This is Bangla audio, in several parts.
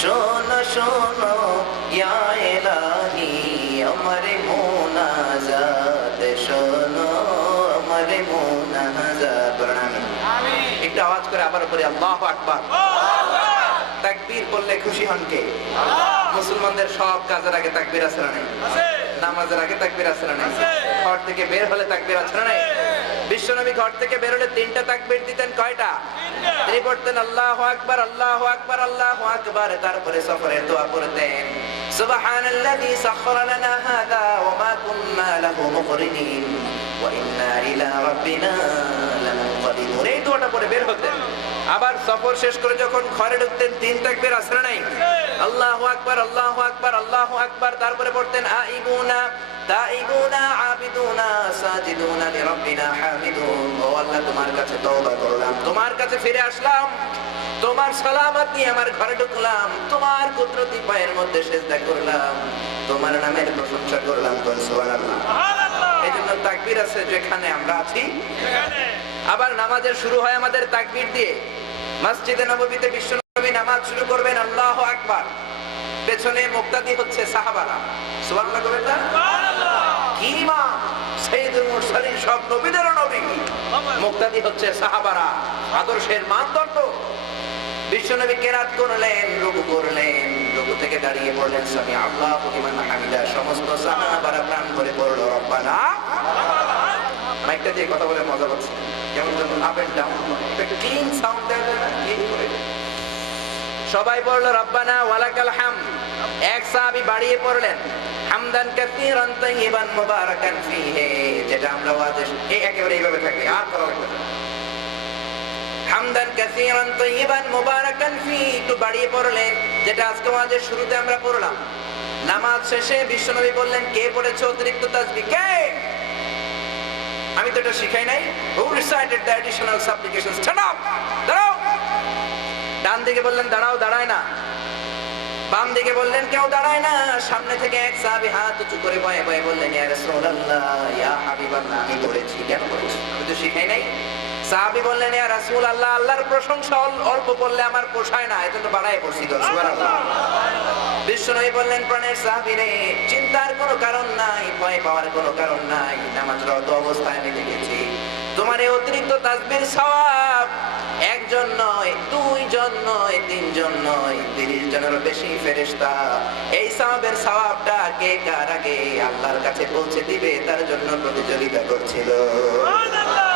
শোনো শোনো ইয়া ইলাহি আমার মুনাজাত শোনো আমার মুনাজাত। আমিন। একটু আওয়াজ করে আবার পড়ি আল্লাহু আকবার। তাকবীর বললে খুশি হন কে? মুসলমানদের সব কাজের আগে তাকবীর আছে না নাই? নামাজের আগে তাকবীর আছে না নাই? ঘর থেকে বের হলে তাকবীর আছে না নাই? বিশ্বনবী ঘর থেকে বের হলে 3টা তাকবীর দিতেন। কয়টা? তিনি পড়তেন আল্লাহু আকবার আল্লাহু আকবার আল্লাহু আকবার। তারপরে সফরের দোয়া পড়তেন সুবহানাল্লাযী সাখখারা লানা হাযা ওয়া মা কুন্না লাহু মুকরিনিন ওয়া ইন্না ইলা রাব্বিনা লামুনকালিবুন। এই দোয়াটা পড়ে বের হতেন। আবার সফর শেষ করে যখন ঘরে ঢুকতেন 3 তাকবীর আছে না নাই? আল্লাহু আকবার আল্লাহু আকবার আল্লাহু আকবার। তারপরে পড়তেন আইবুনা তাইবুনা আবিদুনা সাজিদুনা লিরাব্বিনা হামিদুন। ও আল্লাহ তোমার কাছে তওবা করলাম, তোমার কাছে ফিরে আসলাম, তোমার সালামত নিয়ে আমার ঘরে ঢুকলাম, তোমার কুদরতি পায়ের মধ্যে সিজদা করলাম, তোমার নামের প্রশংসা করলাম। সুবহানাল্লাহ। এজন্য তাকবীর আছে যেখানে আমরা আছি সেখানে। আবার নামাজের শুরু হয় আমাদের তাকবীর দিয়ে। মসজিদে নববীতে বিশ্বনবী নামাজ শুরু করবেন আল্লাহু আকবার, পেছনে মুক্তাদি হচ্ছে সাহাবারা। সুবহানাল্লাহ বলেন না? সুবহানাল্লাহ। কি ইমাম সাইয়্যিদুল মুরসালিন, সব নবীদের নবী, মুক্তাদি হচ্ছে সাহাবারা, আদর্শের মানদণ্ড। বিশ্বনবী কেরাত করলেন, রুকু করলেন, রুকু থেকে দাঁড়িয়ে পড়লেন সামি আল্লাহু লিমান হামিদা। সমস্ত সাহাবারা প্রাণ ভরে পড়ল রব্বানা। মাইকটা দিয়ে কথা বলে মজা পাচ্ছে, যেমন যেমন আপ এন্ড ডাউন একটা ক্লিন সাউন্ড দেয় না, ক্লিন করে সবাই পড়ল রব্বানা ওয়ালাকাল হামদ। এক সাহাবী বাড়িয়ে পড়লেন হামদান কাসীরান তাইয়িবান মুবারাকান ফীহি, যেটা আমরা ওয়াজে একেবারে এইভাবে থাকি আর করা লাগবে না। হামদান কাসীরান তাইয়িবান মুবারাকান ফীহি একটু বাড়িয়ে পড়লেন, যেটা আজকে ওয়াজের শুরুতে আমরা পড়লাম। নামাজ শেষে বিশ্বনবী বললেন কে পড়েছে অতিরিক্ত তাসবিহ? কে? আমি তো এটা শিখাই নাই। Who recited the additional supplications? Stand up! দাঁড়াও। ডান দিকে বললেন দাঁড়াও, দাঁড়ায় না। বাম দিকে বললেন কেউ দাঁড়ায় না। সামনে থেকে এক সাহাবী হাত উঁচু করে ভয়ে ভয়ে বললেন ইয়া রাসূলুল্লাহ ইয়া হাবিবাল্লাহ, আমি পড়েছি। কেন পড়েছি? আমি তো শিখাই নাই। সাহাবী বললেন ইয়া রাসূলুল্লাহ, আল্লাহর প্রশংসা অল্প বললে আমার পোষায় না, এজন্য বাড়ায় পড়ছি। সুবহানাল্লাহ। বিশ্বনবী বললেন প্রাণের সাহাবী রে, চিন্তার কোনো কারণ নাই, ভয় পাওয়ার কোনো কারণ নাই। নামাজরত অবস্থায় আমি দেখেছি তোমার এই অতিরিক্ত তাসবিহর সওয়াব একজন নয়, দুইজন নয়, তিনজন নয়, 30 জনেরও বেশি ফেরেশতা এই সওয়াবের সওয়াবটা কে কার আগে আল্লাহর কাছে পৌঁছে দিবে তার জন্য প্রতিযোগিতা করছিল। সুবহানাল্লাহ।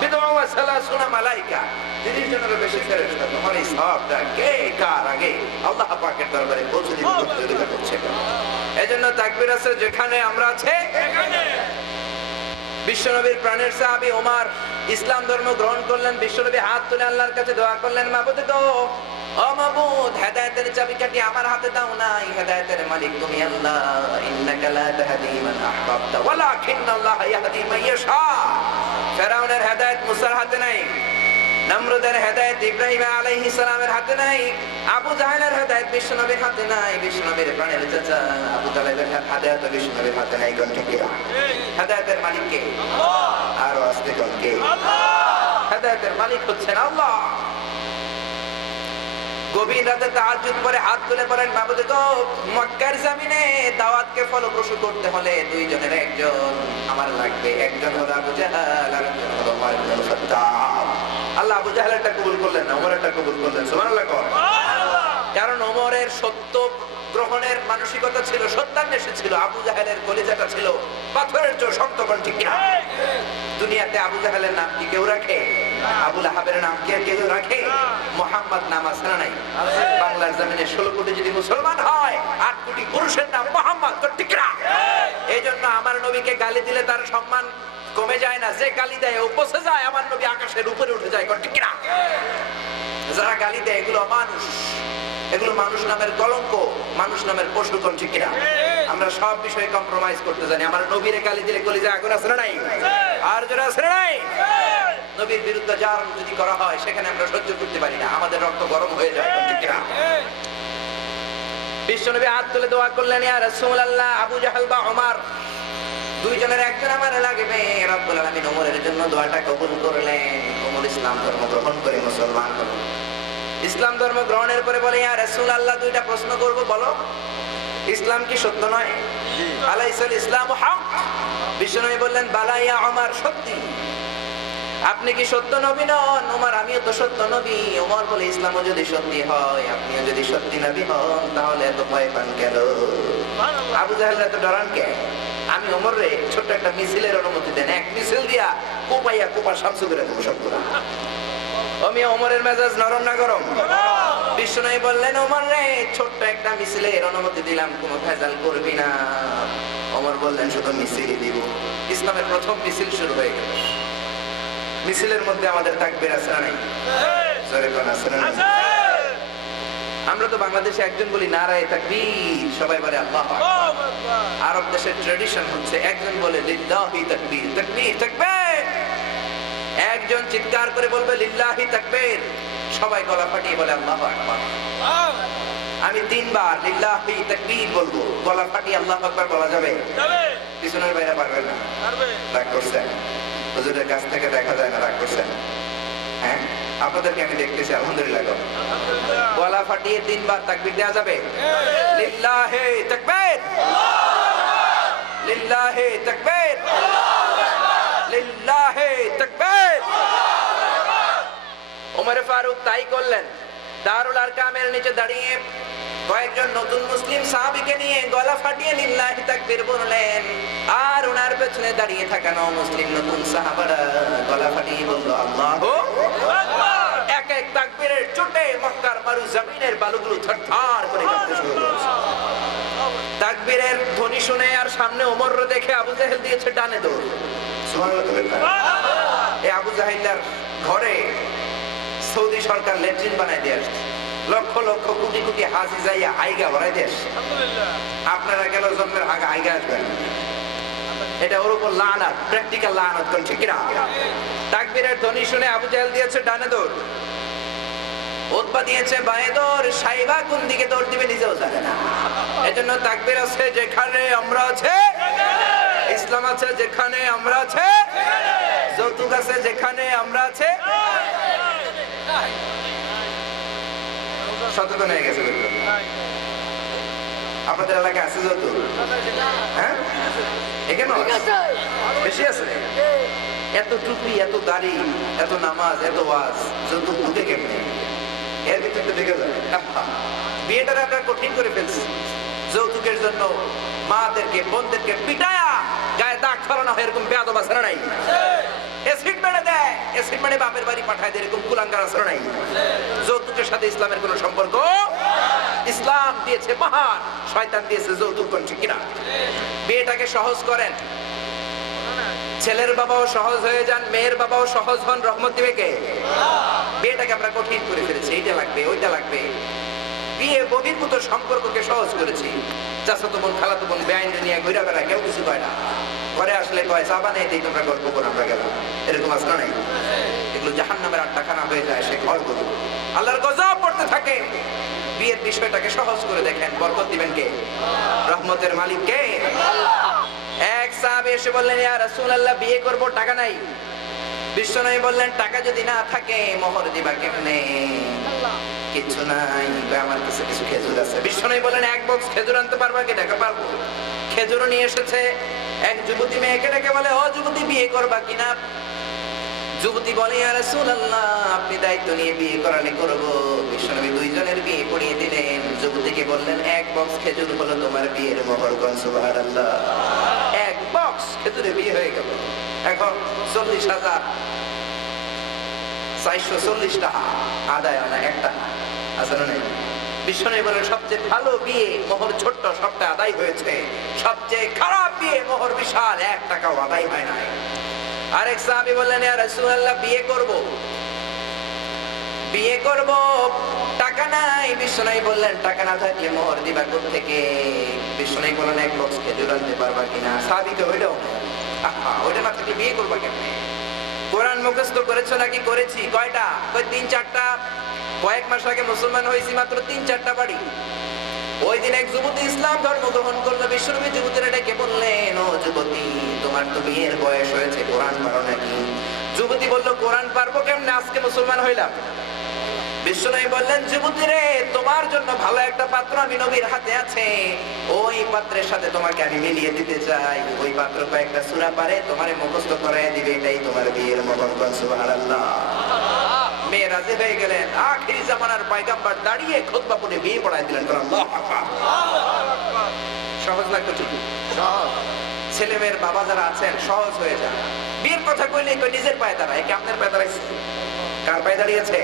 বিদআ ওয়া সালাসুনা মালায়েকা, 30 জনেরও বেশি ফেরেশতা তোমার এই সওয়াবটা কে কার আগে আল্লাহ পাকের দরবারে পৌঁছে দিবে প্রতিযোগিতা করছিল। এজন্য তাকবীর আছে যেখানে আমরা আছি সেখানে। বিশ্বনবীর প্রাণের সাহাবী ওমর ইসলাম ধর্ম গ্রহণ করলেন। বিশ্বনবী হাত তুলে আল্লাহর কাছে দোয়া করলেন, মাবুদ গো, ও মাবুদ, হেদায়েতের চাবিকাঠি আমার হাতে দাও নাই, হেদায়েতের মালিক তুমি আল্লাহ। ইন্নাকা লা তাহদি মান আহবাবতা ওয়ালাকিন্নাল্লাহ ইয়াহদি মান ইয়াশা। ফিরআউনের হেদায়েত মুসার হাতে নাই, নমরুদের হেদায়েত ইব্রাহিম আলাইহিস সালামের হাতে নাই, আবু জাহেলের হেদায়েত বিশ্বনবীর হাতে নাই, বিশ্বনবীর প্রাণের চাচা আবু তালেবের হেদায়েত বিশ্বনবীর হাতে নাই। কোন ঠিক কিনা? হেদায়েতের মালিক কে? আল্লাহ। আর আস্তে কোন কে? আল্লাহ। হেদায়েতের মালিক হচ্ছেন আল্লাহ। গভীর রাতে তাহাজ্জুদ পড়ে হাত তুলে বলেন, মাবুদ গো, মক্কার জমিনে দাওয়াতকে ফলপ্রসূ করতে হলে দুইজনের একজন আমার লাগবে। একজন হলো আবু জাহেল, আরেকজন হলো ওমর ইবনে খাত্তাব। আল্লাহ আবু জাহেলটা কবুল করলেন না, ওমরেরটা কবুল করলেন। সুবহানাল্লাহ। সুবহানাল্লাহ। কারণ ওমরের সত্য গ্রহণের মানসিকতা ছিল, সত্যান্বেষী ছিল। আবু জাহেলের কলিজাটা ছিল পাথরের চেয়ে শক্ত। কোন ঠিক কিনা? দুনিয়াতে আবু জাহেলের নাম কি কেউ রাখে? আবু লাহাবের নাম কি কেউ রাখে? মুহাম্মদ নাম আছে না নাই? বাংলার জমিনে 16 কোটি যদি মুসলমান হয়, 8 কোটি পুরুষের নাম মুহাম্মদ। কোন ঠিক কিনা? এইজন্য আমার নবীকে গালি দিলে তার সম্মান কমে যায় না, যে গালি দেয় ও পচে যায়। আমার নবী আকাশের উপরে উঠে যায়। কোন ঠিক কিনা? যারা গালি দেয় এগুলো মানুষ, এগুলো মানুষ নামের কলঙ্ক, মানুষ নামের পশু। কোন ঠিক কিনা? আমরা সব বিষয়ে কম্প্রোমাইজ করতে জানি। আমার নবীরে গালি দিলে কলিজা আগুন আছে না নাই? আর যারা আছে না নাই? নবীর বিরুদ্ধে যার যদি করা হয় সেখানে আমরা সহ্য করতে পারি না, আমাদের রক্ত গরম হয়ে যায়। কোন ঠিক কিনা? বিশ্বনবী হাত তুলে দোয়া করলেন, ইয়া রাসূলুল্লাহ, আবু জাহেল বা ওমর দুইজনের একজন আমার লাগবে। রব্বুল আলামিন ওমরের জন্য দোয়াটা কবুল করলেন। ওমর ইসলাম ধর্ম গ্রহণ করে মুসলমান হলেন। ইসলাম ধর্ম গ্রহণের পরে বলে ইয়া রাসূলুল্লাহ দুইটা প্রশ্ন করব, বলো ইসলাম কি সত্য নয়? আলাইসাল ইসলাম হক। বিষ্ণু বললেন বালা ইয়া ওমর, সত্যি। আপনি কি সত্য নবী নন? ওমর আমিও তো সত্য নবী। ওমর বলে ইসলামও যদি সত্যি হয়, আপনিও যদি সত্যি নবী হন, তাহলে এত ভয় পান কেন? আবু জাহেল এত ডরান কে? আমি ওমর রে ছোট্ট একটা মিছিলের অনুমতি দেন, এক মিছিল দিয়া কোপাইয়া কোপা শামসু করে দেবো সবগুলা। আমি ওমরের মেজাজ নরম না গরম? বিষ্ণু বললেন ওমর রে ছোট্ট একটা মিছিলের অনুমতি দিলাম, কোনো ভেজাল করবি না। ওমর বললেন শুধু মিছিলই দিব। ইসলামের প্রথম মিছিল শুরু হয়ে গেল। মিছিলের মধ্যে আমাদের তাকবীর আছে না নাই? জোরে কোন আছে না? আমরা তো বাংলাদেশে একজন বলি নারায়ে তাকবীর, সবাই বলে আল্লাহু আকবার। আরব দেশের ট্র্যাডিশন হচ্ছে একজন বলে লিল্লাহি তাকবীর, তাকবীর তাকবীর। একজন চিৎকার করে বলবে লিল্লাহি তাকবীর, সবাই গলা ফাটিয়ে বলে আল্লাহু আকবার। আমি তিনবার লিল্লাহি তাকবীর বলবো, গলা ফাটিয়ে আল্লাহু আকবার বলা যাবে? পিছনের বাইরে পারবেন না? রাগ করছেন? হুজুরের কাছ থেকে দেখা যায় না রাগ করছেন? হ্যাঁ, আপনাদেরকে আমি দেখতেছি আলহামদুলিল্লাহ। গলা ফাটিয়ে তিনবার তাকবীর দেওয়া যাবে? লিল্লাহি তাকবীর, লিল্লাহি তাকবীর, লিল্লাহি তাকবীর। ওমর ফারুক তাই করলেন। দারুল আরকামের নিচে দাঁড়িয়ে কয়েকজন নতুন মুসলিম সাহাবীকে নিয়ে গলা ফাটিয়ে লিল্লাহি তাকবীর বললেন, আর ওনার পেছনে দাঁড়িয়ে থাকা মুসলিম নতুন সাহাবারা গলা ফাটিয়ে বলল আল্লাহু আকবার। এক এক তাকবীরের চোটে মক্কার মারু জমিনের বালুগুলো থরথর করে কাঁপতে শুরু করেছে। তাকবীরের ধ্বনি শুনে আর সামনে ওমর দেখে আবু জাহেল দিয়েছে ডানে দৌড়। সুবহানাল্লাহ। এই আবু জাহেলের ঘরে সৌদি সরকার ল্যাট্রিন বানাই দিয়ে আসছে, লক্ষ লক্ষ কোটি কোটি হাজি যাইয়া আইগা ভরাই দিয়ে আসছে। আপনারা গেল জন্মের আগে আইগা আসবেন, এটা ওর উপর লানাত, প্র্যাকটিক্যাল লানাত কোন ঠিক না? তাকবীরের ধ্বনি শুনে আবু জাহেল দিয়েছে ডানে দৌড়, উতবা দিয়েছে বাঁয়ে দৌড়, সাইবা কোন দিকে দৌড় দিবে নিজেও জানে না। এজন্য তাকবীর আছে যেখানে আমরা আছে, ইসলাম আছে যেখানে আমরা আছে, যৌতুক আছে যেখানে আমরা আছে। সচেতন হয়ে গেছে আপনাদের এলাকায় আছে যৌতুক? হ্যাঁ, এখানে বেশি আছে। এত টুপি, এত দাড়ি, এত নামাজ, এত ওয়াজ, যৌতুক ঢুকে কেমনে? এর ভিতরে ঢুকে যায়। বিয়েটারে আমরা কঠিন করে ফেলছি। যৌতুকের জন্য মাদেরকে বোনদেরকে পিটায়া গায়ে দাগ ফেলানো হয়, এরকম বেয়াদব আছে না নাই? এসিড মেরে দেয়, এসিড মেরে বাপের বাড়ি পাঠায় দেয়, এরকম কুলাঙ্গার আছে না নাই? যৌতুকের সাথে ইসলামের কোনো সম্পর্ক? ইসলাম দিয়েছে পাহাড়, শয়তান দিয়েছে যৌতুক। কোন ঠিক কিনা? বিয়েটাকে সহজ করেন, ছেলের বাবাও সহজ হয়ে যান, মেয়ের বাবাও সহজ হন, রহমত দিবে কে? বিয়েটাকে আমরা কঠিন করে ফেলেছি, এইটা লাগবে ওইটা লাগবে। বিয়ে বহির্ভূত সম্পর্ককে সহজ করেছি। চাচাতো বোন, খালাতো বোন, বেআইন নিয়ে ঘুরে বেড়ায়, কেউ কিছু কয় না। ঘরে আসলে কয় চা বানিয়ে দিই, তোমরা গল্প করে আমরা গেলাম, এরকম আসলে নাই। এগুলো জাহান্নামের আড্ডাখানা হয়ে যায়। সে ঘরগুলো আল্লাহর গজব পড়তে থাকে। বিয়ের বিষয়টাকে সহজ করে দেখেন, বরকত দিবেন কে? রহমতের মালিক কে? এক সাহাবী এসে বললেন ইয়া রাসূলুল্লাহ বিয়ে করব, টাকা নাই। বিশ্বনবী বললেন টাকা যদি না থাকে মোহর দিবা কেমনে? কিছু নাই, আমার কাছে কিছু খেজুর আছে। বিশ্বনবী বললেন এক বক্স খেজুর আনতে পারবা কি? টাকা পারবো। খেজুরও নিয়ে এসেছে। এক যুবতী মেয়েকে ডেকে বলে ও যুবতী বিয়ে করবা কিনা? যুবতী বলে ইয়া রাসূলুল্লাহ আপনি দায়িত্ব নিয়ে বিয়ে করালে করব। বিশ্বনবী দুইজনের বিয়ে পড়িয়ে দিলেন। যুবতীকে বললেন এক বক্স খেজুর হলো তোমার বিয়ের মোহর। সুবহানাল্লাহ। এক বক্স খেজুরে বিয়ে হয়ে গেল। এখন 40,440 টাকা আদায় হয় না, একটা আসলে নেই। বিশ্বনবী বলেন সবচেয়ে ভালো বিয়ে মোহর ছোট্ট, সবটা আদায় হয়েছে। সবচেয়ে খারাপ বিয়ে মোহর বিশাল, 1 টাকাও আদায় হয় না। আরেক সাহাবী বললেন ইয়া রাসূলুল্লাহ বিয়ে করব, টাকা নাই। বিশ্বনবী বললেন টাকা না থাকলে মোহর দিবা কোথা থেকে? বিশ্বনবী বললেন এক বক্স খেজুর আনতে পারবা কিনা? সাহাবী তো ওইটাও ওইটা না থাকলে বিয়ে করবা কেমনে? কোরআন মুখস্থ করেছো নাকি? করেছি। কয়টা? কই 3-4টা। কয়েক মাস আগে মুসলমান হয়েছি, মাত্র 3-4টা বাড়ি। ওই দিন এক যুবতী ইসলাম ধর্ম গ্রহণ করলো। বিশ্বনবী যুবতীরা ডেকে বললেন ও যুবতী তোমার তো বিয়ের বয়স হয়েছে, কোরআন পারো নাকি? যুবতী বলল কোরআন পারবো কেমনে, আজকে মুসলমান হইলাম। বিশ্বনবী বললেন, যুবতী রে, তোমার জন্য ভালো একটা পাত্র আমি নবীর হাতে আছে, ওই পাত্রের সাথে তোমাকে আমি মিলিয়ে দিতে চাই। ওই পাত্র কয়েকটা সূরা পারে, তোমারে মুখস্থ করায় দিবে, এটাই তোমার বিয়ের মোহর। সুবহানাল্লাহ। মেয়ে রাজি হয়ে গেলেন। আখিরি জামানার পয়গম্বর দাঁড়িয়ে খুতবা পড়ে বিয়ে পড়ায় দিলেন। আল্লাহু আকবার। সহজ লাগতো ঠিক? সহজ। ছেলে মেয়ের বাবা যারা আছেন সহজ হয়ে যায়। বিয়ের কথা কইলে নিজের পায়ে দাঁড়ায়, কে আপনার পায়ে দাঁড়াইছে? কার পায়ে দাঁড়িয়েছে?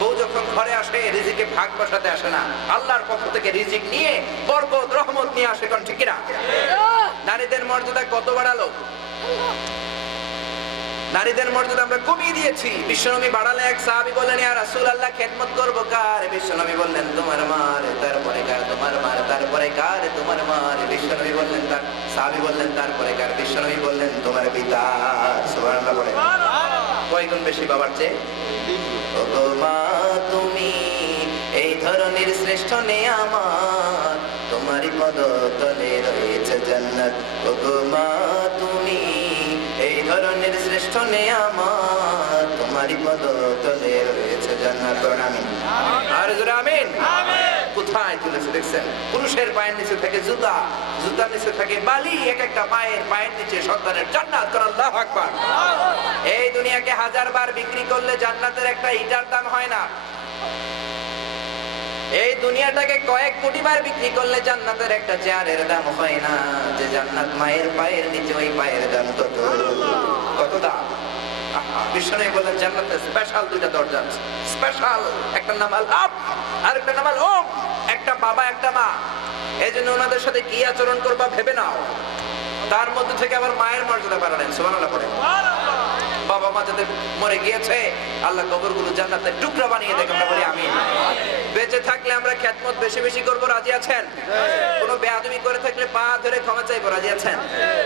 বউ যখন ঘরে আসে রিজিকে ভাগ বসাতে আসে না, আল্লাহর পক্ষ থেকে রিজিক নিয়ে বরকত রহমত নিয়ে আসে। কোন ঠিক না? নারীদের মর্যাদা কত বাড়ালো? নারীদের মর্যাদা আমরা কমিয়ে দিয়েছি। বিশ্বনবী বাড়ালে, এক সাহাবী বললেন, ইয়া রাসূলুল্লাহ, খেদমত করব কার? বিশ্বনবী বললেন, তোমার মার। তারপরে কার? তোমার মার। তারপরে কার? তোমার মার। বিশ্বনবী বললেন, তার সাহাবী বললেন, তারপরে কার? বিশ্বনবী বললেন, তোমার পিতা। সুবহানাল্লাহ বলে। কয় গুণ বেশি বাবার চেয়ে? ওগো মা, তুমি এই ধরনের শ্রেষ্ঠ নেয়ামত, তোমারই পদতলে রয়েছে জান্নাত। ওগো মা, তুমি এই ধরনের শ্রেষ্ঠ নেয়ামত, তোমারই পদতলে রয়েছে জান্নাত। আমিন। আর জোরে আমিন। কোথায় তুলেছে দেখছেন? পুরুষের পায়ের নিচে থাকে জুতা, জুতার নিচে থাকে বালি, এক একটা পায়ের নিচে সন্তানের জান্নাত। আল্লাহু আকবার। এই দুনিয়াকে 1000 বার বিক্রি করলে জান্নাতের একটা ইটার দাম হয় না। এই দুনিয়াটাকে কয়েক কোটি বার বিক্রি করলে জান্নাতের একটা চেয়ারের দাম হয় না। যে জান্নাত মায়ের পায়ের নিচে, ওই পায়ের দাম কত দাম? বিশ্বনবী বলেন, জান্নাতে স্পেশাল দুইটা দরজা আছে। স্পেশাল একটা নাম আল্লাহ, আর একটা নাম আল উম, একটা বাবা একটা মা। এজন্য ওনাদের সাথে কি আচরণ করবা ভেবে নাও। তার মধ্যে থেকে আবার মায়ের মর্যাদা বাড়ালেন। সুবহানাল্লাহ পড়ে। বাবা মা যাদের মরে গিয়েছে, আল্লাহ কবরগুলো জান্নাতের টুকরা বানিয়ে দেখ। আমরা বলি আমিন। বেঁচে থাকলে আমরা খেদমত বেশি বেশি করব, রাজি আছেন? কোনো বেয়াদবি করে থাকলে পা ধরে ক্ষমা চাইবো, রাজি আছেন?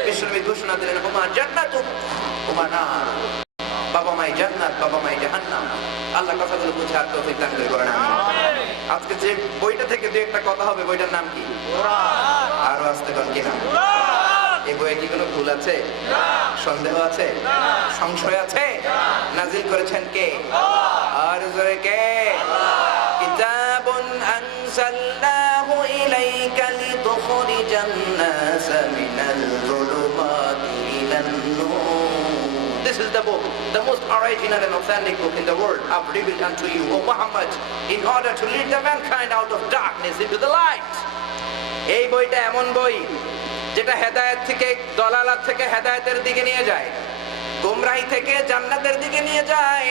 বিশ্বনবী ঘোষণা দিলেন, হুমা জান্নাতু হুমা নার। বাবা মাই জান্নাত, বাবা মাই জাহান্নাম। আল্লাহ কথাগুলো বুঝে আর তৌফিক দান করেন। আমিন। আজকে যে বইটা থেকে দুই একটা কথা হবে, বইটার নাম কি? কোরআন। আরো আসতে কোন কি নাম? এই বইয়ে কি কোনো ভুল আছে? সন্দেহ আছে? সংশয় আছে? নাজিল করেছেন কে? আর জোরে কে? কিতাবুন আনজালনাহু ইলাইকা লিতুখরিজান নাস মিনাল যুলুমাতি ইলান নূর। This is the book, the most original and authentic book in the world, I've revealed unto you, O Muhammad, in order to lead the mankind out of darkness into the light. এই বইটা এমন বই যেটা হেদায়েত থেকে, দলালাত থেকে হেদায়েতের দিকে নিয়ে যায়, গোমরাহি থেকে জান্নাতের দিকে নিয়ে যায়,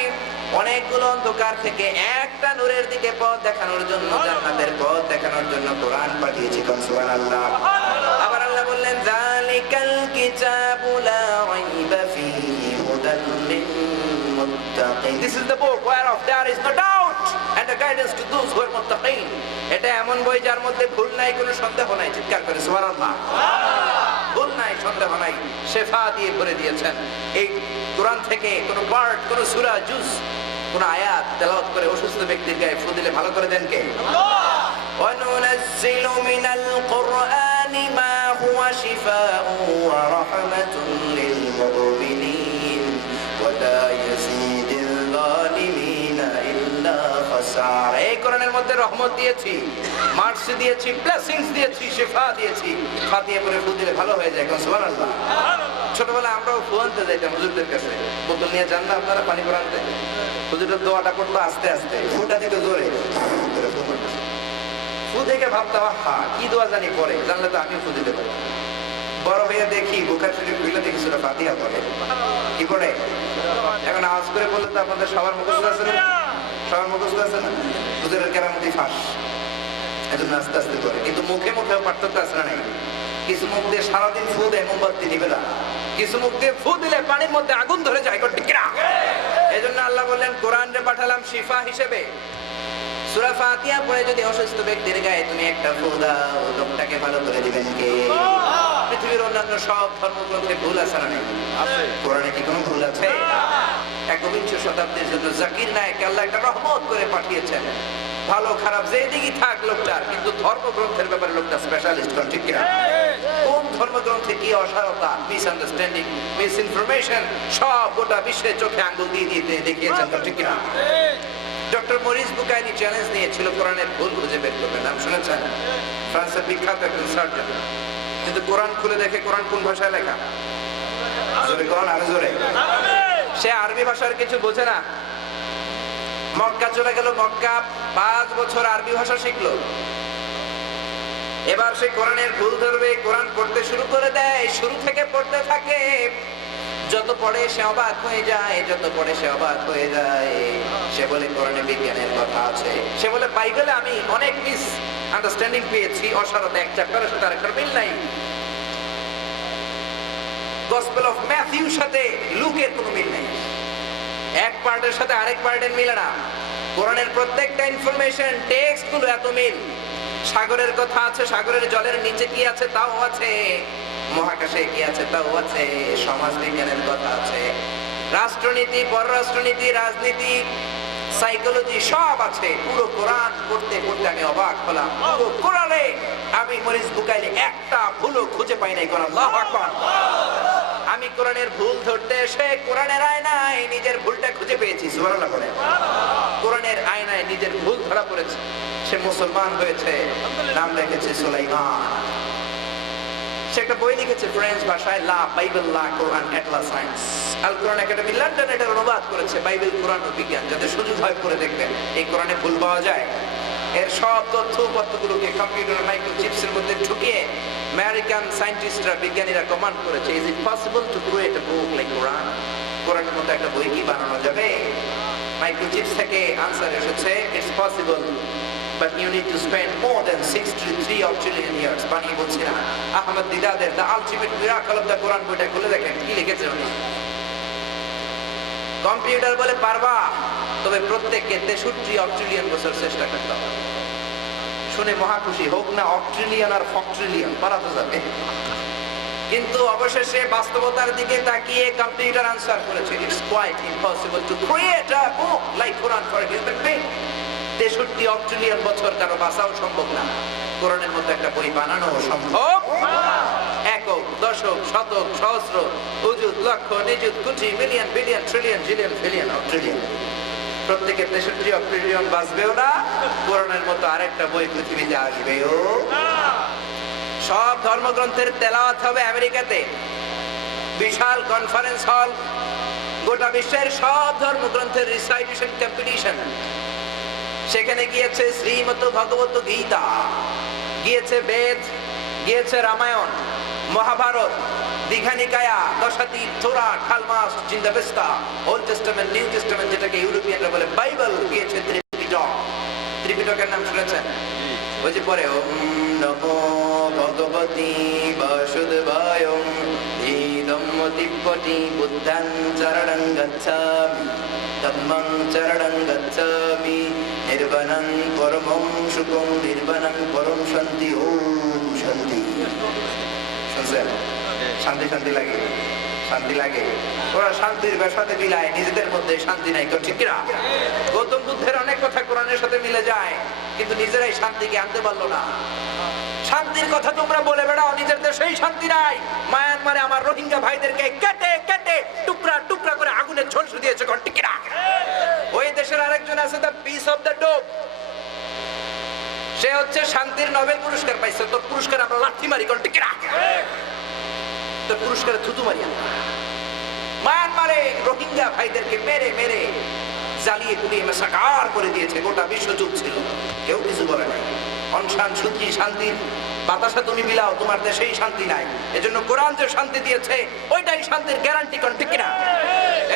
অনেকগুলো অন্ধকার থেকে একটা নূরের দিকে পথ দেখানোর জন্য, জান্নাতের পথ দেখানোর জন্য কোরআন পাঠিয়েছি। সুবহানাল্লাহ। আবার আল্লাহ বললেন, যালিকাল কিতাবু লা রাইবা ফীহি হুদাল লিল মুত্তাকিন। This is the book whereof there is no doubt and the guidance to those who are muttaqin. এটা এমন বই যার মধ্যে ভুল নাই, কোনো সন্দেহ নাই। চিৎকার করে সুবহানাল্লাহ। ভুল নাই, সন্দেহ নাই, শেফা দিয়ে ভরে দিয়েছেন। এই কোরআন থেকে কোনো পার্ট, কোনো সূরা, জুজ, কোন আয়াত তেলাওয়াত করে অসুস্থ ব্যক্তির গায়ে ফু দিলে ভালো করে দেন কে? আল্লাহ। ওয়া নুনাজ্জিলু মিনাল কুরআনি মা হুয়া শিফাউন ওয়া রাহমাতুন লিল মুমিনিন ওয়া লা ইয়াজিদুল যালিমিনা ইল্লা খাসারা। এই কোরআনের মধ্যে রহমত দিয়েছি, মার্সি দিয়েছি, ব্লেসিংস দিয়েছি, শিফা দিয়েছি। ফাতিহা পড়ে ফু দিলে ভালো হয়ে যায়। সুবহানাল্লাহ। ছোটবেলায় আমরাও ফু আনতে যাইতাম হুজুরদের কাছে। বোতল নিয়ে যান না আপনারা পানি পড়াতে? হুজুরের দোয়াটা করতো আস্তে আস্তে, ফুটা দিত জোরে। ফু দেখে ভাবতাম, হা কি দোয়া জানি পড়ে, জানলে তো আমি ফু দিতে পারি। বড় হয়ে দেখি বুখারী শরীফ খুলে দেখি সূরা ফাতিহা পড়ে। কি পড়ে? এখন আওয়াজ করে বললে তো আপনাদের সবার মুখস্থ আছে না? সবার মুখস্থ আছে না? হুজুরের কেরামতি ফাঁস, এজন্য আস্তে আস্তে করে। কিন্তু মুখে মুখে পার্থক্য আছে না? নাই। কিছু মুখ দিয়ে সারাদিন ফু দেয়, মোমবাতি নিবে না। কিছু মুখ দিয়ে ফু দিলে পানির মধ্যে আগুন ধরে যায়। ঠিক না? এজন্য আল্লাহ বললেন, কোরআনে পাঠালাম শিফা হিসেবে। সূরা ফাতিহা পড়ে যদি অসুস্থ ব্যক্তির গায়ে তুমি একটা ফু দাও, লোকটাকে ভালো করে দিবেন কে? পৃথিবীর অন্যান্য সব ধর্মগ্রন্থে ভুল আছে না? নাই। কোরআনে কি কোনো ভুল আছে? একবিংশ শতাব্দীর জন্য জাকির নায়েককে আল্লাহ একটা রহমত করে পাঠিয়েছেন। ভালো খারাপ যেদিকেই থাক লোকটার, কিন্তু ধর্মগ্রন্থের ব্যাপারে লোকটা স্পেশালিস্ট। ঠিক কিনা? কোন ধর্মগ্রন্থে কি অসারতা, মিসআন্ডারস্ট্যান্ডিং, মিসইনফরমেশন, সব গোটা বিশ্বের চোখে আঙ্গুল দিয়ে দিয়ে দেখিয়েছেন। ঠিক কিনা? ডক্টর মরিস বুকাইলি চ্যালেঞ্জ নিয়েছিল কোরআনের ভুল খুঁজে বের করবে, নাম শুনেছেন? ফ্রান্সের বিখ্যাত একজন সার্জন। কিন্তু কোরআন খুলে দেখে কোরআন কোন ভাষায় লেখা, জোরে কোরআন আরো জোরে, সে আরবি ভাষার কিছু বোঝে না। মক্কা চলে গেল, মক্কা 5 বছর আরবি ভাষা শিখলো। এবার সে কোরআনের ভুল ধরবে, কোরআন পড়তে শুরু করে দেয়, শুরু থেকে পড়তে থাকে। যত পড়ে সে অবাক হয়ে যায়, যত পড়ে সে অবাক হয়ে যায়। সে বলে কোরআনে বিজ্ঞানের কথা আছে, সে বলে বাইবেলে আমি অনেক মিস আন্ডারস্ট্যান্ডিং পেয়েছি, অসারতা এক চ্যাপ্টারের সাথে আরেকটার মিল নাই। গসপেল অফ ম্যাথিউর সাথে লুকের কোনো মিল নাই, এক পার্টের সাথে আরেক পার্টের মিলে না। কোরআনের প্রত্যেকটা ইনফরমেশন টেক্সট গুলো এত মিল। সাগরের কথা আছে, সাগরের জলের নিচে কি আছে তাও আছে, মহাকাশে কি আছে তাও আছে, সমাজ বিজ্ঞানের কথা আছে, রাষ্ট্রনীতি, পররাষ্ট্রনীতি, রাজনীতি, সাইকোলজি সব আছে। পুরো কোরআন পড়তে পড়তে আমি অবাক হলাম। পুরো কোরআনে আমি মরিস বুকাইলি একটা ভুলও খুঁজে পাই নাই। কোরআন, আল্লাহু আকবার। আমি কোরআনের ভুল ধরতে এসে কোরআনের আয়নায় নিজের ভুলটা খুঁজে পেয়েছি। সুবহানাল্লাহ বলে। কোরআনের আয়নায় নিজের ভুল ধরা পড়েছে। সে মুসলমান হয়েছে, নাম রেখেছে সুলাইমান। সে একটা বই লিখেছে ফ্রেঞ্চ ভাষায়, লা বাইবেল লা কোরআন অ্যাটলাস সায়েন্স। আল কোরআন একাডেমি লন্ডন এটার অনুবাদ করেছে, বাইবেল কোরআন ও বিজ্ঞান। যাদের সুযোগ হয় পড়ে দেখবেন, এই কোরআনে ভুল পাওয়া যায়। এর সব তথ্য উপাত্তগুলোকে কম্পিউটার মাইক্রোচিপসের মধ্যে ঢুকিয়ে আমেরিকান সায়েন্টিস্টরা, বিজ্ঞানীরা কমান্ড করেছে, is it possible to create a book like Quran? কোরআনের মতো একটা বই কি বানানো যাবে? মাইক্রোচিপস থেকে আনসার এসেছে, it's possible, but you need to spend more than 63 trillion years. বানিয়ে বলছি না, আহমদ দিদাদের the ultimate miracle of the Quran বইটা খুলে দেখেন কি লিখেছে উনি। কম্পিউটার বলে পারবা, তবে প্রত্যেককে 63 ট্রিলিয়ন বছর চেষ্টা করতে হবে। শুনে মহা খুশি, হোক না অক্ট্রিলিয়ন আর ফক্ট্রিলিয়ন, পারা তো যাবে। কিন্তু অবশেষে বাস্তবতার দিকে তাকিয়ে কম্পিউটার আনসার করেছে, it's quite impossible to create a book like Quran for human being. 63 trillion বছর কারো বাঁচাও সম্ভব না, কোরআনের মতো একটা বই বানানো সম্ভব। একক, দশক, শতক, সহস্র, অযুত, লক্ষ, নিযুত, কোটি, million, billion, trillion, zillion, billion, trillion, প্রত্যেকের 63 ট্রিলিয়ন বাঁচবেও না, কোরআনের মতো আরেকটা বই পৃথিবীতে আসবেও। সব ধর্মগ্রন্থের তেলাওয়াত হবে আমেরিকাতে, বিশাল কনফারেন্স হল, গোটা বিশ্বের সব ধর্মগ্রন্থের রিসাইটেশন কম্পিটিশন। সেখানে গিয়েছে শ্রীমত ভগবত গীতা, গিয়েছে বেদ, গিয়েছে রামায়ণ, মহাভারত, দীঘানিকায়া, দশাতি, তোরা, খালমাস, Zend Avesta, old testament, new testament, যেটাকে ইউরোপিয়ানরা বলে বাইবেল, গিয়েছে ত্রিপিটক। ত্রিপিটকের নাম শুনেছেন? ওই যে পরে ওম নমো ভগবতী বাসুদেবায় ইদম তিব্বতি বুদ্ধং চরণং গচ্ছামি ধম্মং চরণং গচ্ছামি নির্বাণং পরমং সুখং নির্বাণং পরম শান্তি। ওম শান্তি। শুনছেন? শান্তি শান্তি লাগে, শান্তি লাগে। ওরা শান্তির ব্যবসাতে বিলায়, নিজেদের মধ্যে শান্তি নাই। ঠিক কিনা? গৌতম বুদ্ধের অনেক কথা কোরআনের সাথে মিলে যায়, কিন্তু নিজেরাই শান্তিকে আনতে পারলো না। শান্তির কথা তোমরা বলে বেড়াও, নিজের দেশেই শান্তি নাই। মায়ানমারে আমার রোহিঙ্গা ভাইদেরকে কেটে কেটে টুকরা টুকরা করে আগুনে ঝলসে দিয়েছে। ঠিক কিনা? ওই দেশের আরেকজন আছে, the peace of the dope, সে হচ্ছে শান্তির নোবেল পুরস্কার পাইছে। তোর পুরস্কার আমরা লাঠি মারি। ঠিক কিনা? তোর পুরস্কারে থুতু মারি। মায়ানমারে রোহিঙ্গা ভাইদেরকে মেরে মেরে জ্বালিয়ে পুড়িয়ে মেসাকার করে দিয়েছে। গোটা বিশ্ব চুপ ছিল, কেউ কিছু বলে নাই। অনশান সূচি, শান্তির বাতাসে তুমি বিলাও, তোমার দেশেই শান্তি নাই। এজন্য কোরআন যে শান্তি দিয়েছে ওইটাই শান্তির গ্যারান্টি। ঠিক কিনা?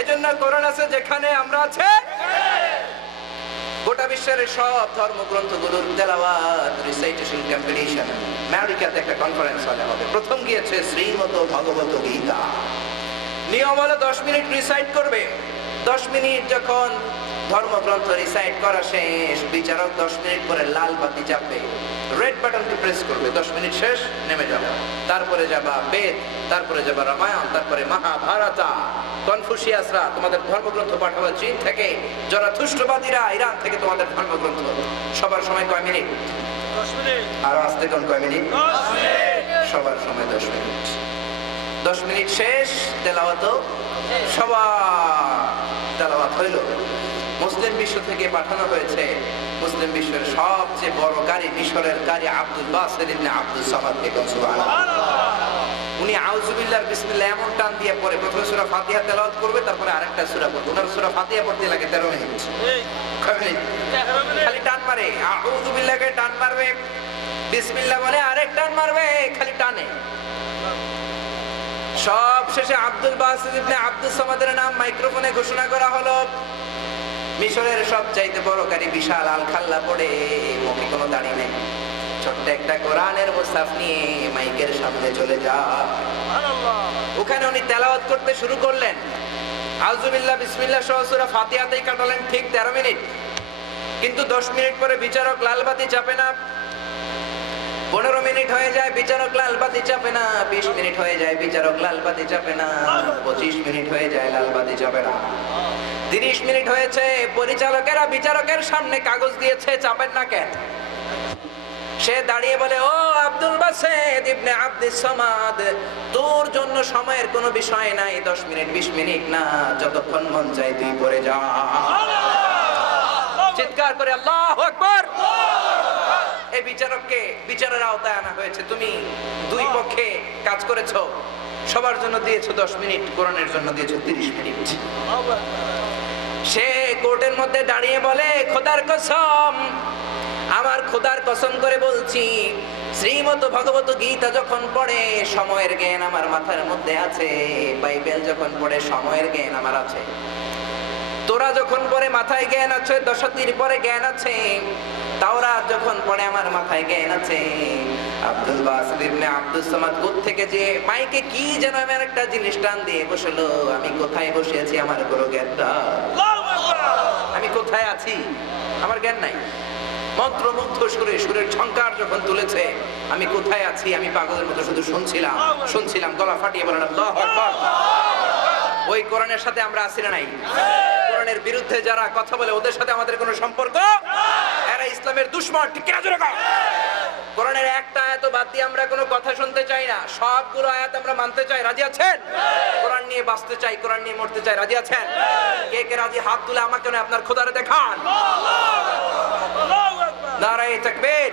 এজন্য কোরআন আছে যেখানে আমরা আছে। গোটা বিশ্বের সব ধর্মগ্রন্থগুলোর তেলাওয়াত, রিসাইটেশন কম্পিটিশন আমেরিকাতে একটা কনফারেন্স হবে। প্রথম গিয়েছে শ্রীমত ভগবত গীতা। নিয়ম হলো 10 মিনিট রিসাইট করবে। 10 মিনিট যখন ধর্মগ্রন্থ রিসাইট করা শেষ, বিচারক 10 মিনিট পরে লাল বাতি চাপবে, রেড বাটনটি প্রেস করবে। 10 মিনিট শেষ, নেমে যাবে। তারপরে যাবা বেদ, তারপরে যাবা রামায়ণ, তারপরে মহাভারত। কনফুসিয়াসরা তোমাদের ধর্মগ্রন্থ পাঠাবে চীন থেকে, যারা থুষ্টবাদীরা ইরান থেকে তোমাদের ধর্মগ্রন্থ। সবার সময় কয় মিনিট? 10 মিনিট। আর আসতে কোন কয় মিনিট? 10 মিনিট। সবার সময় 10 মিনিট। 10 মিনিট শেষ, তেলাওয়াত সবার তেলাওয়াত হইল। মুসলিম বিশ্ব থেকে পাঠানো হয়েছে মুসলিম বিশ্বের সবচেয়ে বড় কারি, মিশরের কারি আব্দুল বাসির ইবনে আব্দুস সামাদকে। উনি আউযুবিল্লাহ বিসমিল্লাহ এমন টান দিয়ে পরে প্রথমে সূরা ফাতিহা তেলাওয়াত করবে, তারপরে আরেকটা সূরা পড়বে। ওনার সূরা ফাতিহা পড়তে লাগে 13 মিনিট। খালি টান মারে, আউযুবিল্লাহকে টান মারবে, বিসমিল্লাহ বলে আরেক টান মারবে, খালি টানে। সব শেষে আব্দুল বাসির ইবনে আব্দুস সামাদের নাম মাইক্রোফোনে ঘোষণা করা হলো। মিশরের সবচাইতে বড় কারি, বিশাল আল খাল্লা পড়ে, মুখে কোনো দাড়ি নেই, ছোট্ট একটা কোরআনের মুসহাফ নিয়ে মাইকের সামনে চলে যায়। ওখানে উনি তেলাওয়াত করতে শুরু করলেন। আউযুবিল্লাহ বিসমিল্লাহ সহ সূরা ফাতিহাতেই কাটালেন ঠিক 13 মিনিট। কিন্তু 10 মিনিট পরে বিচারক লালবাতি চাপে না, 15 মিনিট হয়ে যায় বিচারক লালবাতি চাপে না, 20 মিনিট হয়ে যায় বিচারক লালবাতি চাপে না, 25 মিনিট হয়ে যায় লালবাতি চাপে না, 30 মিনিট হয়েছে, পরিচালকেরা বিচারকের সামনে কাগজ দিয়েছে, চাপেন না কেন? সে দাঁড়িয়ে বলে, ও আব্দুল বাসিত ইবনে আব্দুস সামাদ, তোর জন্য সময়ের কোনো বিষয় নাই, 10 মিনিট 20 মিনিট না, যতক্ষণ মন চাই তুই পড়ে যা। চিৎকার করে আল্লাহু আকবার। এই বিচারককে বিচারের আওতায় আনা হয়েছে। তুমি দুই পক্ষে কাজ করেছো, সবার জন্য দিয়েছো 10 মিনিট, কোরআনের জন্য দিয়েছো 30 মিনিট। সে কোর্টের মধ্যে দাঁড়িয়ে বলে, খোদার কসম, আমার খোদার কসম করে বলছি, শ্রীমত ভগবত গীতা যখন পড়ে সময়ের জ্ঞান আমার মাথার মধ্যে আছে, বাইবেল যখন পড়ে সময়ের জ্ঞান আমার আছে, তোরা যখন পড়ে মাথায় জ্ঞান আছে, দশাতির পরে জ্ঞান আছে, তাওরাত যখন পড়ে আমার মাথায় জ্ঞান আছে। আব্দুল বাসিত ইবনে আব্দুস সামাদ কোত্থেকে যে মাইকে কি যেন এমন একটা জিনিস টান দিয়ে বসলো, আমি কোথায় বসে আছি আমার কোনো জ্ঞান নাই, আমি কোথায় আছি আমার জ্ঞান নাই। মন্ত্রমুগ্ধ সুরে সুরের ঝংকার যখন তুলেছে, আমি কোথায় আছি, আমি পাগলের মতো শুধু শুনছিলাম, গলা ফাটিয়ে বলেন আল্লাহু আকবার। ওই কোরআনের সাথে আমরা আছি না নাই? কোরআনের বিরুদ্ধে যারা কথা বলে ওদের সাথে আমাদের কোনো সম্পর্ক? এরা ইসলামের দুশমন, ঠিক কিনা জোরে কও। কোরআনের একটা আয়াত বাদ দিয়ে আমরা কোনো কথা শুনতে চাই না, সবগুলো আয়াত আমরা মানতে চাই। রাজি আছেন? কোরআন নিয়ে বাঁচতে চাই, কোরআন নিয়ে মরতে চাই। রাজি আছেন? কে কে রাজি হাত তুলে আমাকে আপনার খোদারে দেখান। নারায়ে তাকবীর,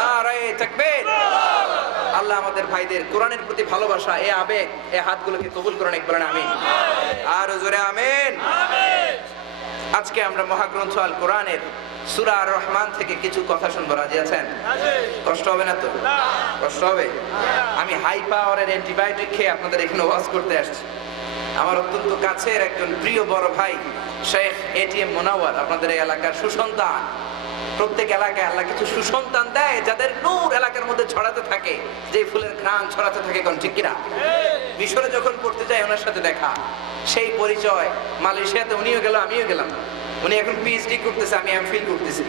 নারায়ে তাকবীর। আল্লাহ আমাদের ভাইদের কোরআনের প্রতি ভালোবাসা, এই আবেগ, এই হাতগুলোকে কবুল করেন, এক বলেন আমিন। আর জোরে আমিন। আজকে আমরা মহাগ্রন্থ আল কোরআনের সূরা আর রহমান থেকে কিছু কথা শুনবো। রাজি আছেন? কষ্ট হবে না তো? কষ্ট হবে? আমি হাই পাওয়ারের অ্যান্টিবায়োটিক খেয়ে আপনাদের এখানে ওয়াজ করতে আসছি। আমার অত্যন্ত কাছের একজন প্রিয় বড় ভাই শেখ এটিএম মোনাওয়ার, আপনাদের এই এলাকার সুসন্তান। প্রত্যেক এলাকায় আল্লাহ কিছু সুসন্তান দেয় যাদের নূর এলাকার মধ্যে ছড়াতে থাকে, যে ফুলের ঘ্রাণ ছড়াতে থাকে, কোন ঠিক কিনা? মিশরে যখন পড়তে যাই ওনার সাথে দেখা, সেই পরিচয়। মালয়েশিয়াতে উনিও গেল, আমিও গেলাম। উনি এখন পিএইচডি করতেছে, আমি এমফিল করতেছি।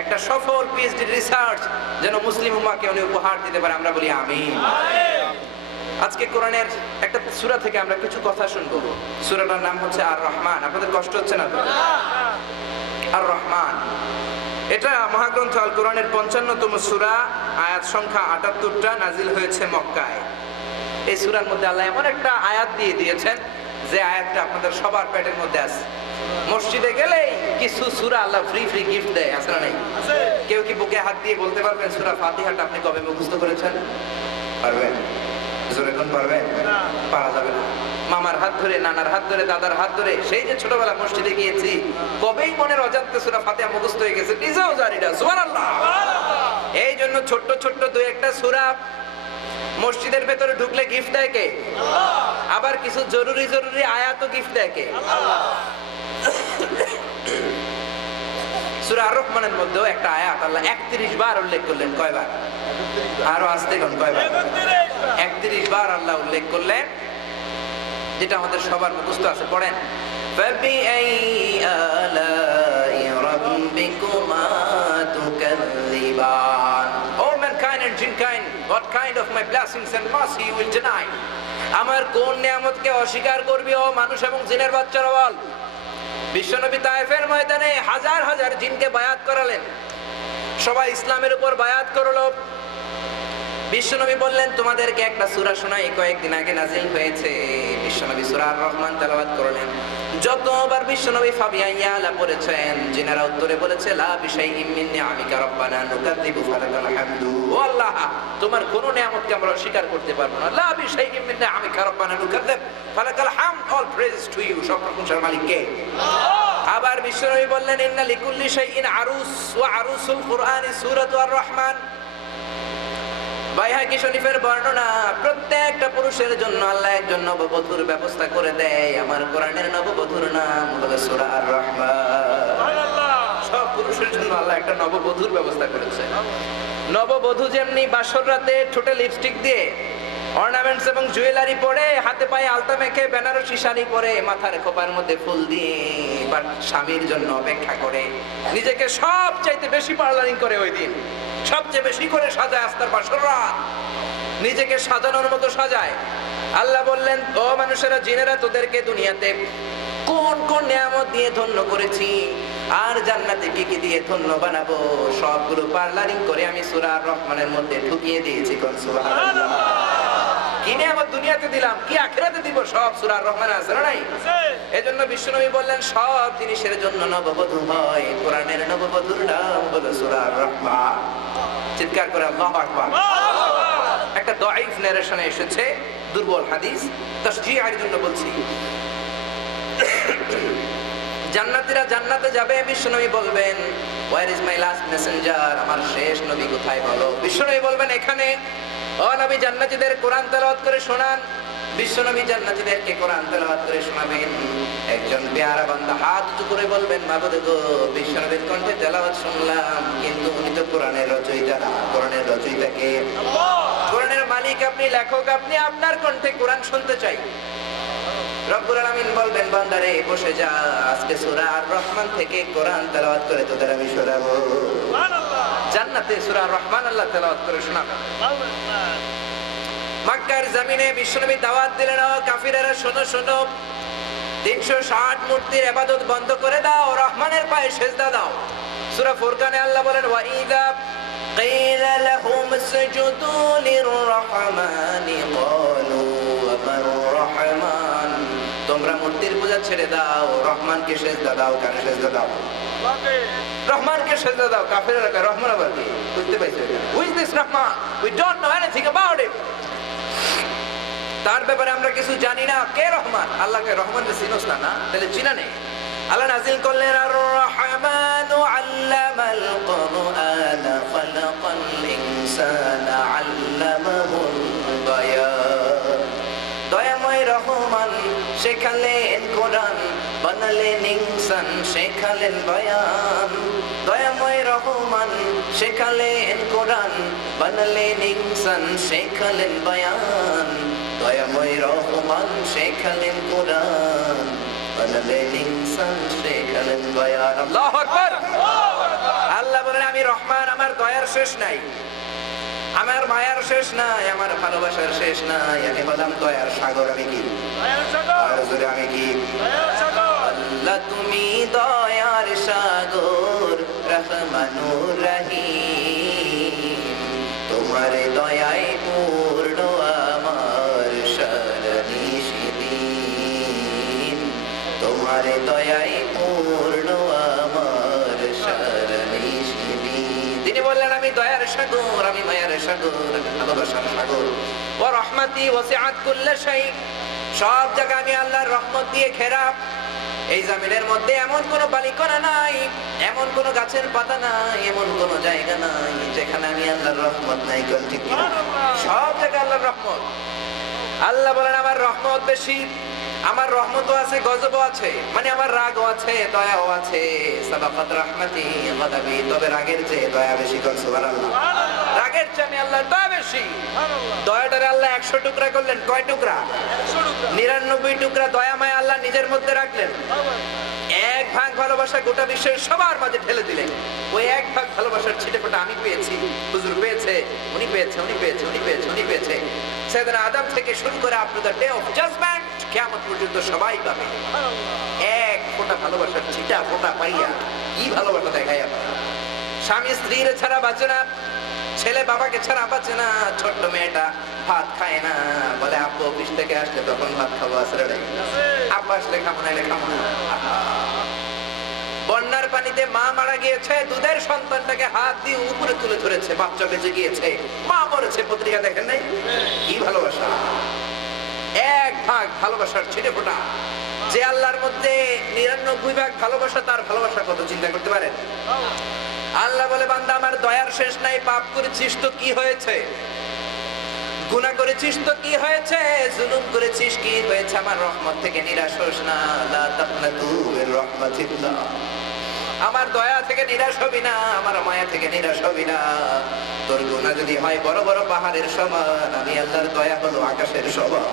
একটা সফল পিএইচডি রিসার্চ যেন মুসলিম উম্মাহকে উনি উপহার দিতে পারে, আমরা বলি আমিন। আজকে কোরআনের একটা সূরা থেকে আমরা কিছু কথা শুনবো। সূরাটার নাম হচ্ছে আর রহমান। আপনাদের কষ্ট হচ্ছে না তো? আর রহমান, এটা মহাগ্রন্থ আল কোরআনের 55তম সূরা, আয়াত সংখ্যা 78টা, নাজিল হয়েছে মক্কায়। এই সূরার মধ্যে আল্লাহ এমন একটা আয়াত দিয়ে দিয়েছেন যে আয়াতটা আপনাদের সবার পেটের মধ্যে আছে। মসজিদে গেলেই কিছু সূরা আল্লাহ ফ্রি গিফট দেয়, আছে না নাই? কেউ কি বুকে হাত দিয়ে বলতে পারবেন সূরা ফাতিহাটা আপনি কবে মুখস্থ করেছেন? পারবেন? জোরে কোন পারবেন? পারা যাবে না। মামার হাত ধরে, নানার হাত ধরে, দাদার হাত ধরে, সেই যে ছোটবেলা মসজিদে গিয়েছি, কবেই মনের অজান্তে সূরা ফাতিহা মুখস্থ হয়ে গেছে, নিজেও জানি না। সুবহানাল্লাহ। এই জন্য ছোট্ট ছোট্ট দুই একটা সূরা মসজিদের ভেতরে ঢুকলে গিফট দেয় কে? আবার কিছু জরুরি আয়াতও গিফট দেয় কে? সূরা আর রহমানের মধ্যেও একটা আয়াত আল্লাহ 31 বার উল্লেখ করলেন। কয়বার? আরো আসতে কোন কয়বার? 31 বার আল্লাহ উল্লেখ করলেন, যেটা আমাদের সবার মুখস্থ আছে। পড়েন, ফাবিআই আলাই রাব্বিকুমা তুকাযযিবান। ও mankind and jinkind, what kind of my blessings and mercy you will deny? আমার কোন নিয়ামতকে অস্বীকার করবি ও মানুষ এবং জিনের বাচ্চারা বল। বিশ্বনবী তায়েফের ময়দানে হাজার হাজার জিনকে বায়াত করালেন, সবাই ইসলামের উপর বায়াত করলো। বিশ্বনবী বললেন, তোমাদেরকে একটা সূরা শোনাই, কয়েকদিন আগে নাজিল হয়েছে। বিশ্বনবী সূরা আর রহমান তেলাওয়াত করলেন। যতবার বিশ্বনবী ফাবিয়াইয়া লা পড়েছেন, জিনারা উত্তরে বলেছে লা বিশাইইম মিন নিআমিকা রাব্বানা নুকাযযিবু ফালাকাল হামদু। ও আল্লাহ, তোমার কোন নিয়ামতকে আমরা অস্বীকার করতে পারবো না। লা বিশাইইম মিন নিআমিকা রাব্বানা নুকাযযিবু ফালাকাল হামদ, অল প্রেজ টু ইউ, সব প্রশংসার মালিক কে? আবার বিশ্বনবী বললেন ইন্না লিকুল্লি শাইইন আরুস ওয়া আরুসুল কুরআনি সূরাতু আর রহমান। বাইহাকি শরীফের বর্ণনা, প্রত্যেকটা পুরুষের জন্য আল্লাহ একজন নববধূর ব্যবস্থা করে দেয়। আমার কোরআনের নববধূর নাম হলো সূরা আর রহমান। সব পুরুষের জন্য আল্লাহ একটা নববধূর ব্যবস্থা করেছে। নববধূ যেমনি বাসর রাতে ঠোঁটে লিপস্টিক দিয়ে, অর্নামেন্টস এবং জুয়েলারি পরে, হাতে পায়ে আলতা মেখে, বেনারসি শাড়ি পরে, মাথার খোপার মধ্যে ফুল দিয়ে বা স্বামীর জন্য অপেক্ষা করে, নিজেকে সবচাইতে বেশি পার্লারিং করে, ওই দিন সবচেয়ে বেশি করে সাজায় আস্তার বাসর রাত, নিজেকে সাজানোর মতো সাজায়। আল্লাহ বললেন ও মানুষেরা, জিনেরা, তোদেরকে দুনিয়াতে কোন কোন নিয়ামত দিয়ে ধন্য করেছি আর জান্নাতে কি কি দিয়ে ধন্য বানাবো, সবগুলো পার্লারিং করে আমি সূরা আর রহমানের মধ্যে ঢুকিয়ে দিয়েছি। কোন সুবহানাল্লাহ। কি নিয়ামত দুনিয়াতে দিলাম, কি আখিরাতে দিব, সব সূরা আর রহমানে আছে না নাই? এজন্য বিশ্বনবী বললেন সব জিনিসের জন্য নববধূ হয়, কোরআনের নববধূর নাম হলো সূরা আর রহমান। চিৎকার করে আল্লাহু আকবার। একটা দাঈফ নারেশনে এসেছে, দুর্বল হাদিস, তাসজিহের জন্য বলছি। জান্নাতীরা জান্নাতে যাবে, বিশ্বনবী বলবেন where is my last Messenger, আমার শেষ নবী কোথায় বলো। বিশ্বনবী বলবেন এখানে। ও নবী, জান্নাতীদের কোরআন তেলাওয়াত করে শোনান। বিশ্বনবী জান্নাতীদেরকে কোরআন তেলাওয়াত করে শোনাবেন। একজন পেয়ারা বান্দা হাত উঁচু করে বলবেন মাবুদ গো, বিশ্বনবীর কণ্ঠে তেলাওয়াত শুনলাম, কিন্তু উনি তো কোরআনের রচয়িতা না। কোরআনের রচয়িতা কে? কোরআনের মালিক আপনি, লেখক আপনি, আপনার কণ্ঠে কোরআন শুনতে চাই। রব্বুল আলামিন বলবেন বান্দারে বসে যা, আজকে সূরা আর রহমান থেকে কোরআন তেলাওয়াত করে তোদের আমি শোনাবো। সুবহানাল্লাহ। জান্নাতে সূরা আর রহমান আল্লাহ তেলাওয়াত করে শোনাবেন। মক্কার জমিনে বিশ্বনবী দাওয়াত দিলেন, ও কাফিরেরা শোনো শোনো, 360 মূর্তির ইবাদত বন্ধ করে দাও, রহমানের পায়ে সিজদা দাও। সূরা ফুরকানে আল্লাহ বলেন ওয়া ইযা ক্বিলা লাহুম ইসজুদু লির-রহমানি ক্বালু ওয়া মার রহমান। তোমরা মূর্তির পূজা ছেড়ে দাও, রহমানকে সিজদা দাও। কার সিজদা দাও? রহমানকে সিজদা দাও। কাফিররা কয় রহমান আবার কি? বুঝতে পাইছো? Who is this Rahman? We don't know anything about it. তার ব্যাপারে আমরা কিছু জানি না। কে রহমান? আল্লাহকে রহমানকে চিনোস না? না, তাহলে চিনা নেই। আল্লাহ নাযিল করলেন আর রহমানু আল্লামাল কুরআনা খালাকাল ইনসানা আল্লামাহুল বায়ান। দয়াময় রহমান শেখালেন কোরআন, বানালেন ইনসান, শেখালেন বয়ান। দয়াময় রহমান শেখালেন কোরআন, বানালেন ইনসান, শেখালেন বয়ান। দয়াময় রহমান শেখালেন কোরআন, বানালেন ইনসান, শেখালেন বয়ান। আল্লাহু আকবার। আল্লাহ বলেন আমি রহমান, আমার দয়ার শেষ নাই, আমার মায়ার শেষ নাই, আমার ভালোবাসার শেষ নাই। আমি বললাম দয়ার সাগর। আমি কি? আমি কি? আল্লাহ তুমি দয়ার সাগর, রহমানুর রহিম। তোমার দয়ায় পূর্ণ আমার সারানিশিদিন। তোমার দয়ায় পূর্ণ আমার সারানিশিদিন। তিনি বললেন আমি দয়ার সাগর, আমি মায়ার সাগর, আমি ভালোবাসার সাগর। ওয়া রাহমাতি ওয়াসিআত কুল্লা শাই। সব জায়গায় আমি আল্লাহর রহমত দিয়ে ঘেরা। এই জমিনের মধ্যে এমন কোন বালিকণা নাই, এমন কোন গাছের পাতা নাই, এমন কোন জায়গা নাই যেখানে আমি আল্লাহর রহমত নাই। কোন ঠিক কিনা? সব জায়গায় আল্লাহর রহমত। আল্লাহ বলেন আমার রহমত বেশি, আমার রহমতও আছে, গজবও আছে, মানে আমার রাগও আছে, দয়াও আছে। সাবাকাত রাহমাতি গাদাবি। তবে রাগের চেয়ে দয়া বেশি। কোন সুবহানাল্লাহ। রাগের চেয়ে আমি আল্লাহর দয়া বেশি। দয়াটারে আল্লাহ 100 টুকরা করলেন। কয় টুকরা? 99 টুকরা দয়া মায়া আল্লাহ নিজের মধ্যে রাখলেন। এক ভাগ ভালোবাসা গোটা বিশ্বের সবার মাঝে ঢেলে দিলেন। ওই এক ভাগ ভালোবাসার ছিটেফোঁটা আমি পেয়েছি, হুজুর পেয়েছে, উনি পেয়েছে, উনি পেয়েছে, উনি পেয়েছে, উনি পেয়েছে। সাইয়েদনা আদম থেকে শুরু করে up to the day of judgement, কিয়ামত পর্যন্ত সবাই পাবে। এক ফোঁটা ভালোবাসার ছিটা ফোঁটা পাইয়া কি ভালোবাসা দেখায় আপনারা। স্বামী স্ত্রীর ছাড়া বাঁচে না, ছেলে বাবাকে ছাড়া বাঁচে না, ছোট্ট মেয়েটা ভাত খায় না, বলে আব্বু অফিস থেকে আসলে তখন ভাত খাবো, আসলে আব্বা আসলে খাবো, নাইলে খাবো না। বন্যার পানিতে মা মারা গিয়েছে, দুধের সন্তানটাকে হাত দিয়ে উপরে তুলে ধরেছে, বাচ্চা বেঁচে গিয়েছে, মা মরেছে, পত্রিকা দেখেন নাই? কি ভালোবাসা! এক ভাগ ভালোবাসার ছিটে ফোটা। যে আল্লাহর মধ্যে 99 ভাগ ভালোবাসা, তার ভালোবাসা কত চিন্তা করতে পারেন? আল্লাহ বলে, বান্দা আমার দয়ার শেষ নাই, পাপ করেছিস তো কি হয়েছে, গুনাহ করেছিস তো কি হয়েছে, জুলুম করেছিস কি হয়েছে, আমার রহমত থেকে নিরাশ হোস না, লা তাকনাতু মির রাহমাতিল্লাহ। আমার দয়া থেকে নিরাশ হবি না, আমার মায়া থেকে নিরাশ হবি না। তোর গুনাহ যদি হয় বড় বড় পাহাড়ের সমান, আমি আল্লাহর দয়া হলো আকাশের সমান।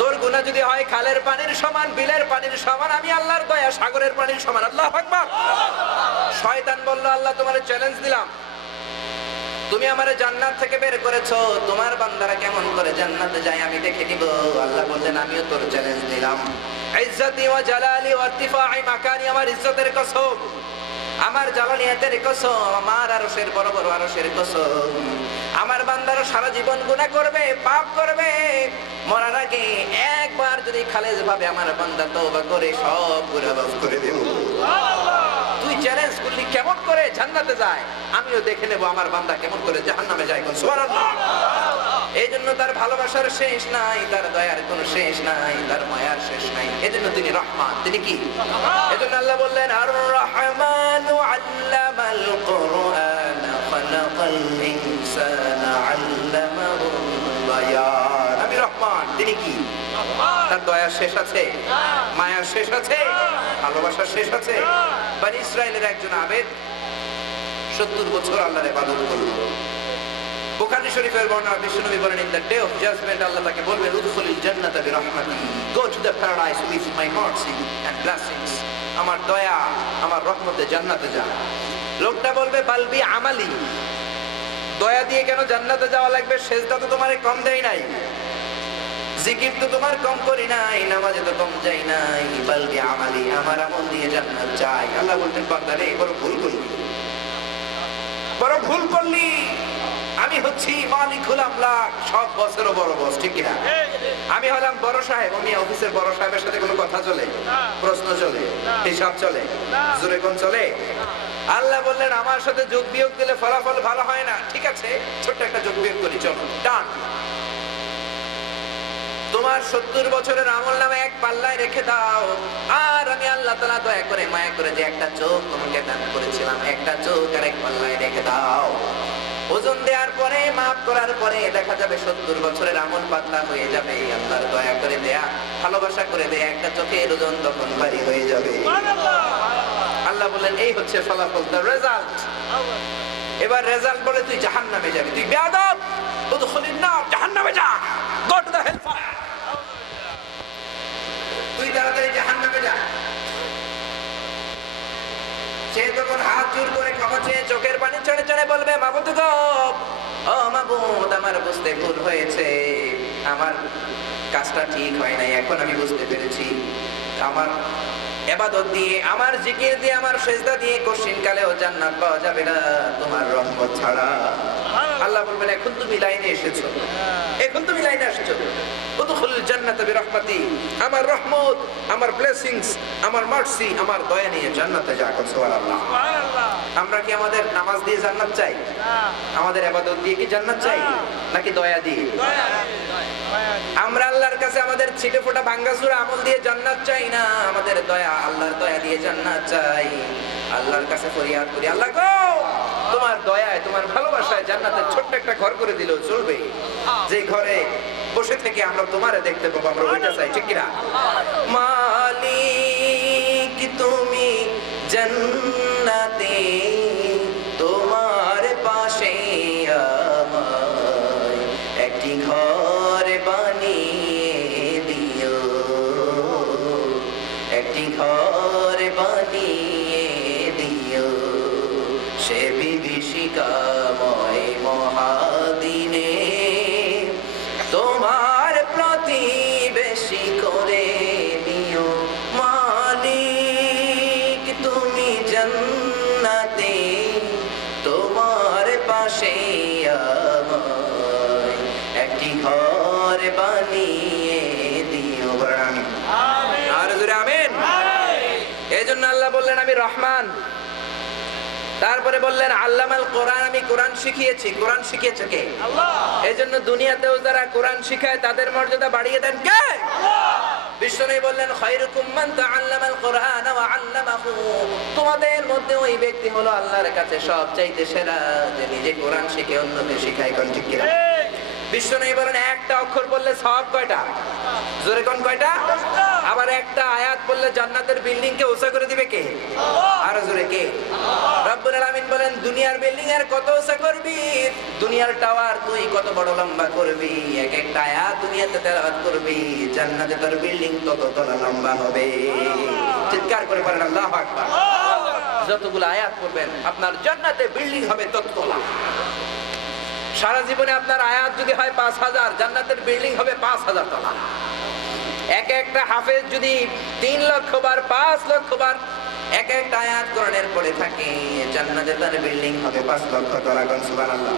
তোর গুনাহ যদি হয় খালের পানির সমান, বিলের পানির সমান, আমি আল্লাহর দয়া সাগরের পানির সমান। আল্লাহু আকবার। শয়তান বলল, আল্লাহ তোমারে চ্যালেঞ্জ দিলাম, তুমি আমারে জান্নাত থেকে বের করেছো, তোমার বান্দারা কেমন করে জান্নাতে যায় আমি দেখে নিব। আল্লাহ বললেন, আমিও তোর চ্যালেঞ্জ দিলাম, ইজ্জতি ওয়া জালালি ওয়া ইরতিফা'i মাকানি, আমার ইজ্জতের কসম, আমার জালালিয়াতের কসম, আমার আরশের বড় বড় আরশের কসম, আমার বান্দারা সারা জীবন গুনাহ করবে, পাপ করবে, মরার আগে একবার যদি খালেজ ভাবে আমার বান্দা তওবা করে, সব গুনাহ মাফ করে দেব। তুই চ্যালেঞ্জ করলি কেমন করে জান্নাতে যায়, আমিও দেখে নেব আমার বান্দা কেমন করে জাহান্নামে যায়। সুবহানাল্লাহ। এই জন্য তার ভালোবাসার শেষ নাই, তার দয়ার কোনো শেষ নাই, তার মায়ার শেষ নাই। এজন্য তিনি রহমান। তিনি কি? এজন্য আল্লাহ বললেন, আর রহমানু আল্লামাল কুরআন খালাকাল ইনসানা আল্লামাহুল বায়ান। আমি রহমান। তিনি কি? তার দয়ার শেষ আছে, মায়ার শেষ আছে, ভালোবাসার শেষ আছে। বনি ইসরাইলের একজন আবেদ 70 বছর আল্লাহর ইবাদত করল। বুখারী শরীফের বর্ণনা, বিশ্বনবী বলেন, in the day of judgment আল্লাহ তাকে বলবেন, উদখুলিল জান্নাতা বিরহমাতি, go to the paradise with my mercy and blessings. আমার দয়া, আমার রহমতে জান্নাতে যা। লোকটা বলবে, বালবি আমালি, দয়া দিয়ে কেন জান্নাতে যাওয়া লাগবে? সেজদা তো তোমারে কম দেই নাই, জিকির তো তোমার কম করি নাই, নামাজে তো কম যাই নাই, বালবি আমালি, আমার আমল দিয়ে জান্নাত চাই। আল্লাহ বলতেন, বান্দা রে, বড় ভুল করলি, বড় ভুল করলি। আমি হচ্ছি মালিকুল আমলাক, সব বসেরও বড় বস, ঠিক কিনা? আমি হলাম বড় সাহেব, আমি অফিসের বড় সাহেবের সাথে কোনো কথা চলে, প্রশ্ন চলে, হিসাব চলে, জোরে কোন চলে? আল্লাহ বললেন, আমার সাথে যোগ বিয়োগ দিলে ফলাফল ভালো হয় না। ঠিক আছে, ছোট্ট একটা যোগ বিয়োগ করি, চলো, ডান। তোমার 70 বছরের আমল নামে এক পাল্লায় রেখে দাও, আর আমি আল্লাহ তাআলা দয়া করে মায়া করে যে একটা চোখ তোমাকে দান করেছিলাম, একটা চোখ আর এক পাল্লায় রেখে দাও। ওজন দেওয়ার পরে, মাফ করার পরে দেখা যাবে 70 বছরের আমল পাতলা হয়ে যাবে। আল্লাহর দয়া করে দেয়া, ভালোবাসা করে দেয়া একটা চোখের ওজন তখন ভারী হয়ে যাবে। আল্লাহ বললেন, এই হচ্ছে ফলাফল, দ্য রেজাল্ট। এবার রেজাল্ট বলে, তুই জাহান্নামে যাবি, তুই বেয়াদব, উদখুলিন নার, জাহান্নামে যা, go to the hell fire. তুই তাড়াতাড়ি জাহান্নামে যা। সে তখন হাত জোর করে ক্ষমা চেয়ে চোখের পানি ছেড়ে ছেড়ে বলবে, মাবুদ গো, ও মাবুদ, আমার বুঝতে ভুল হয়েছে, আমার কাজটা ঠিক হয় নাই, এখন আমি বুঝতে পেরেছি, আমার ইবাদত দিয়ে, আমার জিকির দিয়ে, আমার সেজদা দিয়ে কোশ্চিন কালেও জান্নাত পাওয়া যাবে না তোমার রহমত ছাড়া। আল্লাহ বলবেন, এখন তুমি লাইনে এসেছো, এখন তুমি লাইনে এসেছো, উদখুলিল জান্নাতা বিরহমাতি, আমার রহমত, আমার ব্লেসিংস, আমার মার্সি, আমার দয়া নিয়ে জান্নাতে যা। সুবহানাল্লাহ। আমরা কি আমাদের নামাজ দিয়ে জান্নাত চাই? আমাদের ইবাদত দিয়ে কি জান্নাত চাই, নাকি দয়া দিয়ে? আমরা আল্লাহর কাছে আমাদের ছিটে ফোটা ভাঙ্গাচুরা আমল দিয়ে জান্নাত চাই না, আমাদের দয়া, আল্লাহর দয়া দিয়ে জান্নাত চাই। আল্লাহর কাছে ফরিয়াদ করি, আল্লাহ গো, তোমার দয়ায়, তোমার ভালোবাসায় জান্নাতের ছোট্ট একটা ঘর করে দিলেও চলবে, যে ঘরে বসে থেকে আমরা তোমারে দেখতে পাবো, আমরা ওইটা চাই, ঠিক কিনা? মালিক তুমি জান্নাতে, তোমার পাশে আমায় একটি ঘর বানিয়ে দিও, একটি ঘর বানিয়ে দিও, সে বিভীষিকাময় মহাদিনে তোমার প্রতিবেশী করে নিও। মালিক তুমি জান্নাতে, পাশে আমায় একটি ঘর বানিয়ে দিও বলেন আমিন। আর জোরে আমিন। এই জন্য আল্লাহ বললেন আমি রহমান, তারপরে বললেন আল্লামাল কোরআন, আমি কোরআন শিখিয়েছি। কোরআন শিখিয়েছে কে? আল্লাহ। এই জন্য দুনিয়াতেও যারা কোরআন শিখায় তাদের মর্যাদা বাড়িয়ে দেন কে? আল্লাহ। বিশ্বনবী বললেন খায়রুকুম মান তাআল্লামাল কোরআন ওয়া আল্লামাহু, তোমাদের মধ্যে ওই ব্যক্তি হলো আল্লাহর কাছে সবচাইতে সেরা যে নিজে কোরআন শিখে অন্যকে শিখায়। কোন ঠিক কিনা? বিশ্বনবী বলেন একটা অক্ষর বললে সওয়াব কয়টা? জোরে কোন কয়টা? আবার একটা আয়াত বললে জান্নাতের বিল্ডিং কে উঁচা করে দিবে কে? আল্লাহ। আর জোরে কে? আল্লাহ। রব্বুল আলামিন বলেন দুনিয়ার বিল্ডিং এর কত উঁচা করবি, দুনিয়ার টাওয়ার তুই কত বড় লম্বা করবি, এক একটা আয়াত দুনিয়াতে তেলাওয়াত করবি, জান্নাতে তোর বিল্ডিং তত তলা লম্বা হবে। চিৎকার করে বলেন আল্লাহু আকবার। যতগুলো আয়াত পড়বেন আপনার জান্নাতে বিল্ডিং হবে তত তলা। সারা জীবনে আপনার আয়াত যদি হয় 5000, জান্নাতের বিল্ডিং হবে 5000 তলা। এক একটা হাফেজ যদি 3 লক্ষ বার 5 লক্ষ বার এক একটা আয়াত কোরআনের পড়ে থাকে, জান্নাতে তার বিল্ডিং হবে 5 লক্ষ তলা। কোন সুবহানাল্লাহ।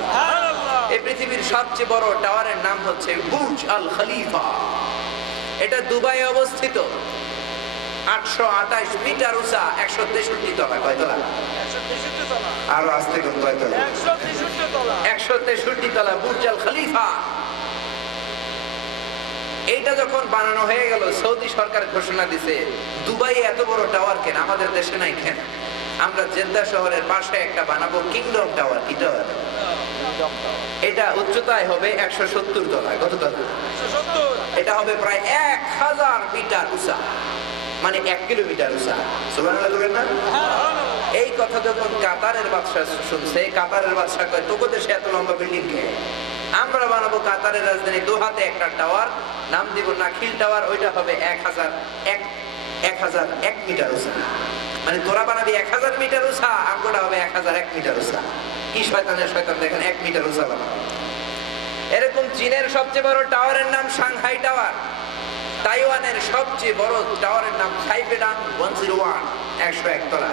এই পৃথিবীর সবচেয়ে বড় টাওয়ারের নাম হচ্ছে বুর্জ আল খলিফা। এটা দুবাই অবস্থিত। 828 মিটার উঁচা, 163 তলা। কয় তলা? 163 তলা। আরো আস্তে কোন কয় তলা? 163 তলা। 163 তলা বুর্জ আল খলিফা। এইটা যখন বানানো হয়ে গেল, সৌদি সরকার ঘোষণা দিছে দুবাই এত বড় টাওয়ার কেন, আমাদের দেশে নাই কেন? আমরা জেদ্দা শহরের পাশে একটা বানাবো কিংডম টাওয়ার। কি টাওয়ার? এটা উচ্চতায় হবে 170 তলা। কত তলা? 170। এটা হবে প্রায় 1000 মিটার উঁচা, মানে 1 কিলোমিটার উঁচা। সুবহানাল্লাহ বলেন না? এই কথা যখন কাতারের বাদশা শুনছে, কাতারের বাদশা কয় তোকে দেশে এত লম্বা বিল্ডিং কে? আমরা বানাবো কাতারের রাজধানী দোহাতে একটা টাওয়ার, নাম দিব নাখিল টাওয়ার। ওইটা হবে 1001 মিটার উঁচা। মানে তোরা বানাবি 1000 মিটার উঁচা, আমগোটা হবে 1001 মিটার উঁচা। কি শয়তানের শয়তান দেখেন, 1 মিটার উঁচা বানাবো। এরকম চীনের সবচেয়ে বড় টাওয়ারের নাম সাংহাই টাওয়ার। তাইওয়ানের সবচেয়ে বড় টাওয়ারের নাম তাইপেডাং 101, 101 তলা।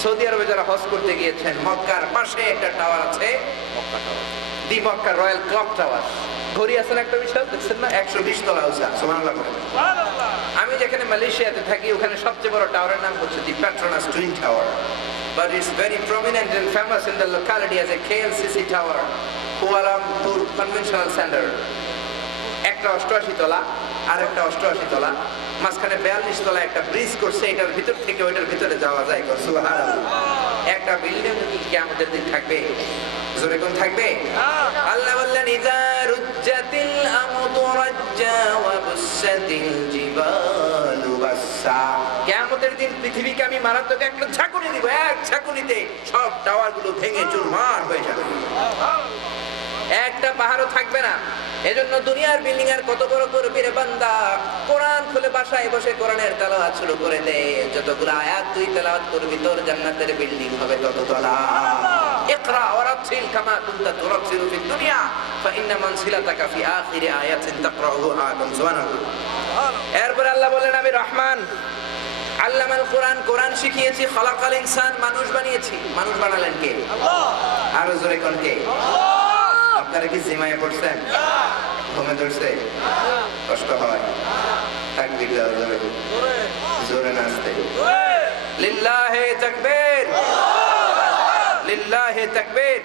সৌদি আরবে যারা হজ করতে গিয়েছেন, মক্কার পাশে একটা টাওয়ার আছে, মক্কা টাওয়ার, দি মক্কা রয়্যাল ক্লক টাওয়ার। ঘড়ি আছে না একটা বিশাল, দেখছেন না? 120 তলা উঁচা। সুবহানাল্লাহ। আমি যেখানে মালয়েশিয়াতে থাকি, ওখানে সবচেয়ে বড় টাওয়ারের নাম হচ্ছে the Petronas twin tower, but it's very prominent and famous in the locality as a KLCC tower, Kuala Lumpur Conventional Center। একটা 88 তলা, আর একটা 88 তলা, মাঝখানে 42 তলা একটা ব্রিজ করছে। এটার ভিতর থেকে ওইটার ভিতরে যাওয়া যায়। সুবহানাল্লাহ। একটা বিল্ডিং কি কিয়ামতের দিন থাকবে? জোরে কোন থাকবে? আল্লাহ বললেন ইজা রুজ্জাতিল আমদু রাজ্জা ওয়া বুসাতিল জিবালু বাসসা। কিয়ামতের দিন পৃথিবীকে আমি মারাত্মক একটা ঝাঁকুনি দিব। এক ঝাঁকুনিতে সব টাওয়ারগুলো ভেঙে চুরমার হয়ে যাবে, একটা পাহাড়ও থাকবে না। এজন্য দুনিয়ার বিল্ডিং আর কত বড় করবি রে বান্দা? কোরআন খুলে বাসায় বসে কোরআনের তেলাওয়াত শুরু করে দে। যতগুলো আয়াত তুই তেলাওয়াত করবি, তোর জান্নাতের বিল্ডিং হবে তত তলা। ইকরা ওয়ারাতিল কামা কুনতা তুরাতিলু ফিদ দুনিয়া ফাইন্না মানসিলাতাকা ফি আখিরি আয়াতিন তাকরাউহা। সুবহানাল্লাহ। এরপর আল্লাহ বলেন আমি রহমান, আল্লামাল কোরআন, কোরআন শিখিয়েছি। খালাকাল ইনসান, মানুষ বানিয়েছি। মানুষ বানালেন কে? আল্লাহ। আর জোরে কোন কে? আল্লাহ। আপনারা কি জিমায়ে পড়ছেন? ঘুমে ধরছে? কষ্ট হয়? তাকবীর দেওয়া যাবে? জোরে নাচতে? লিল্লাহে তাকবীর, লিল্লাহে তাকবীর।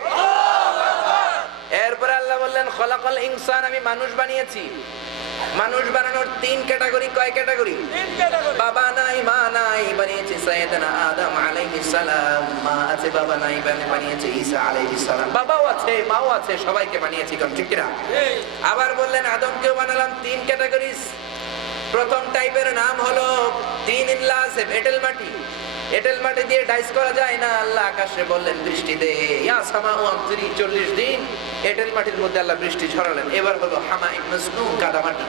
এরপর আল্লাহ বললেন খালাকাল ইনসান, আমি মানুষ বানিয়েছি। মানুষ বানানোর 3 ক্যাটাগরি। কয় ক্যাটাগরি? 3 ক্যাটাগরি। বাবা নাই, মা নাই, বানিয়েছি সাইয়েদনা আদম আলাইহিস সালাম। মা আছে, বাবা নাই, বানিয়েছি ঈসা আলাইহিস সালাম। বাবাও আছে, মাও আছে, সবাইকে বানিয়েছি। কোন ঠিক কিনা? আবার বললেন আদমকেও বানালাম 3 ক্যাটাগরিজ। প্রথম টাইপের নাম হলো তিন লাজেব, এঁটেল মাটি। এঁটেল মাটি দিয়ে ডাইস করা যায় না। আল্লাহ আকাশে বললেন বৃষ্টি দে, ইয়া সামাউ আমতিরি। 40 দিন এঁটেল মাটির মধ্যে আল্লাহ বৃষ্টি ঝরালেন। এবার হলো হামাইম মাসনুন, কাদা মাটি।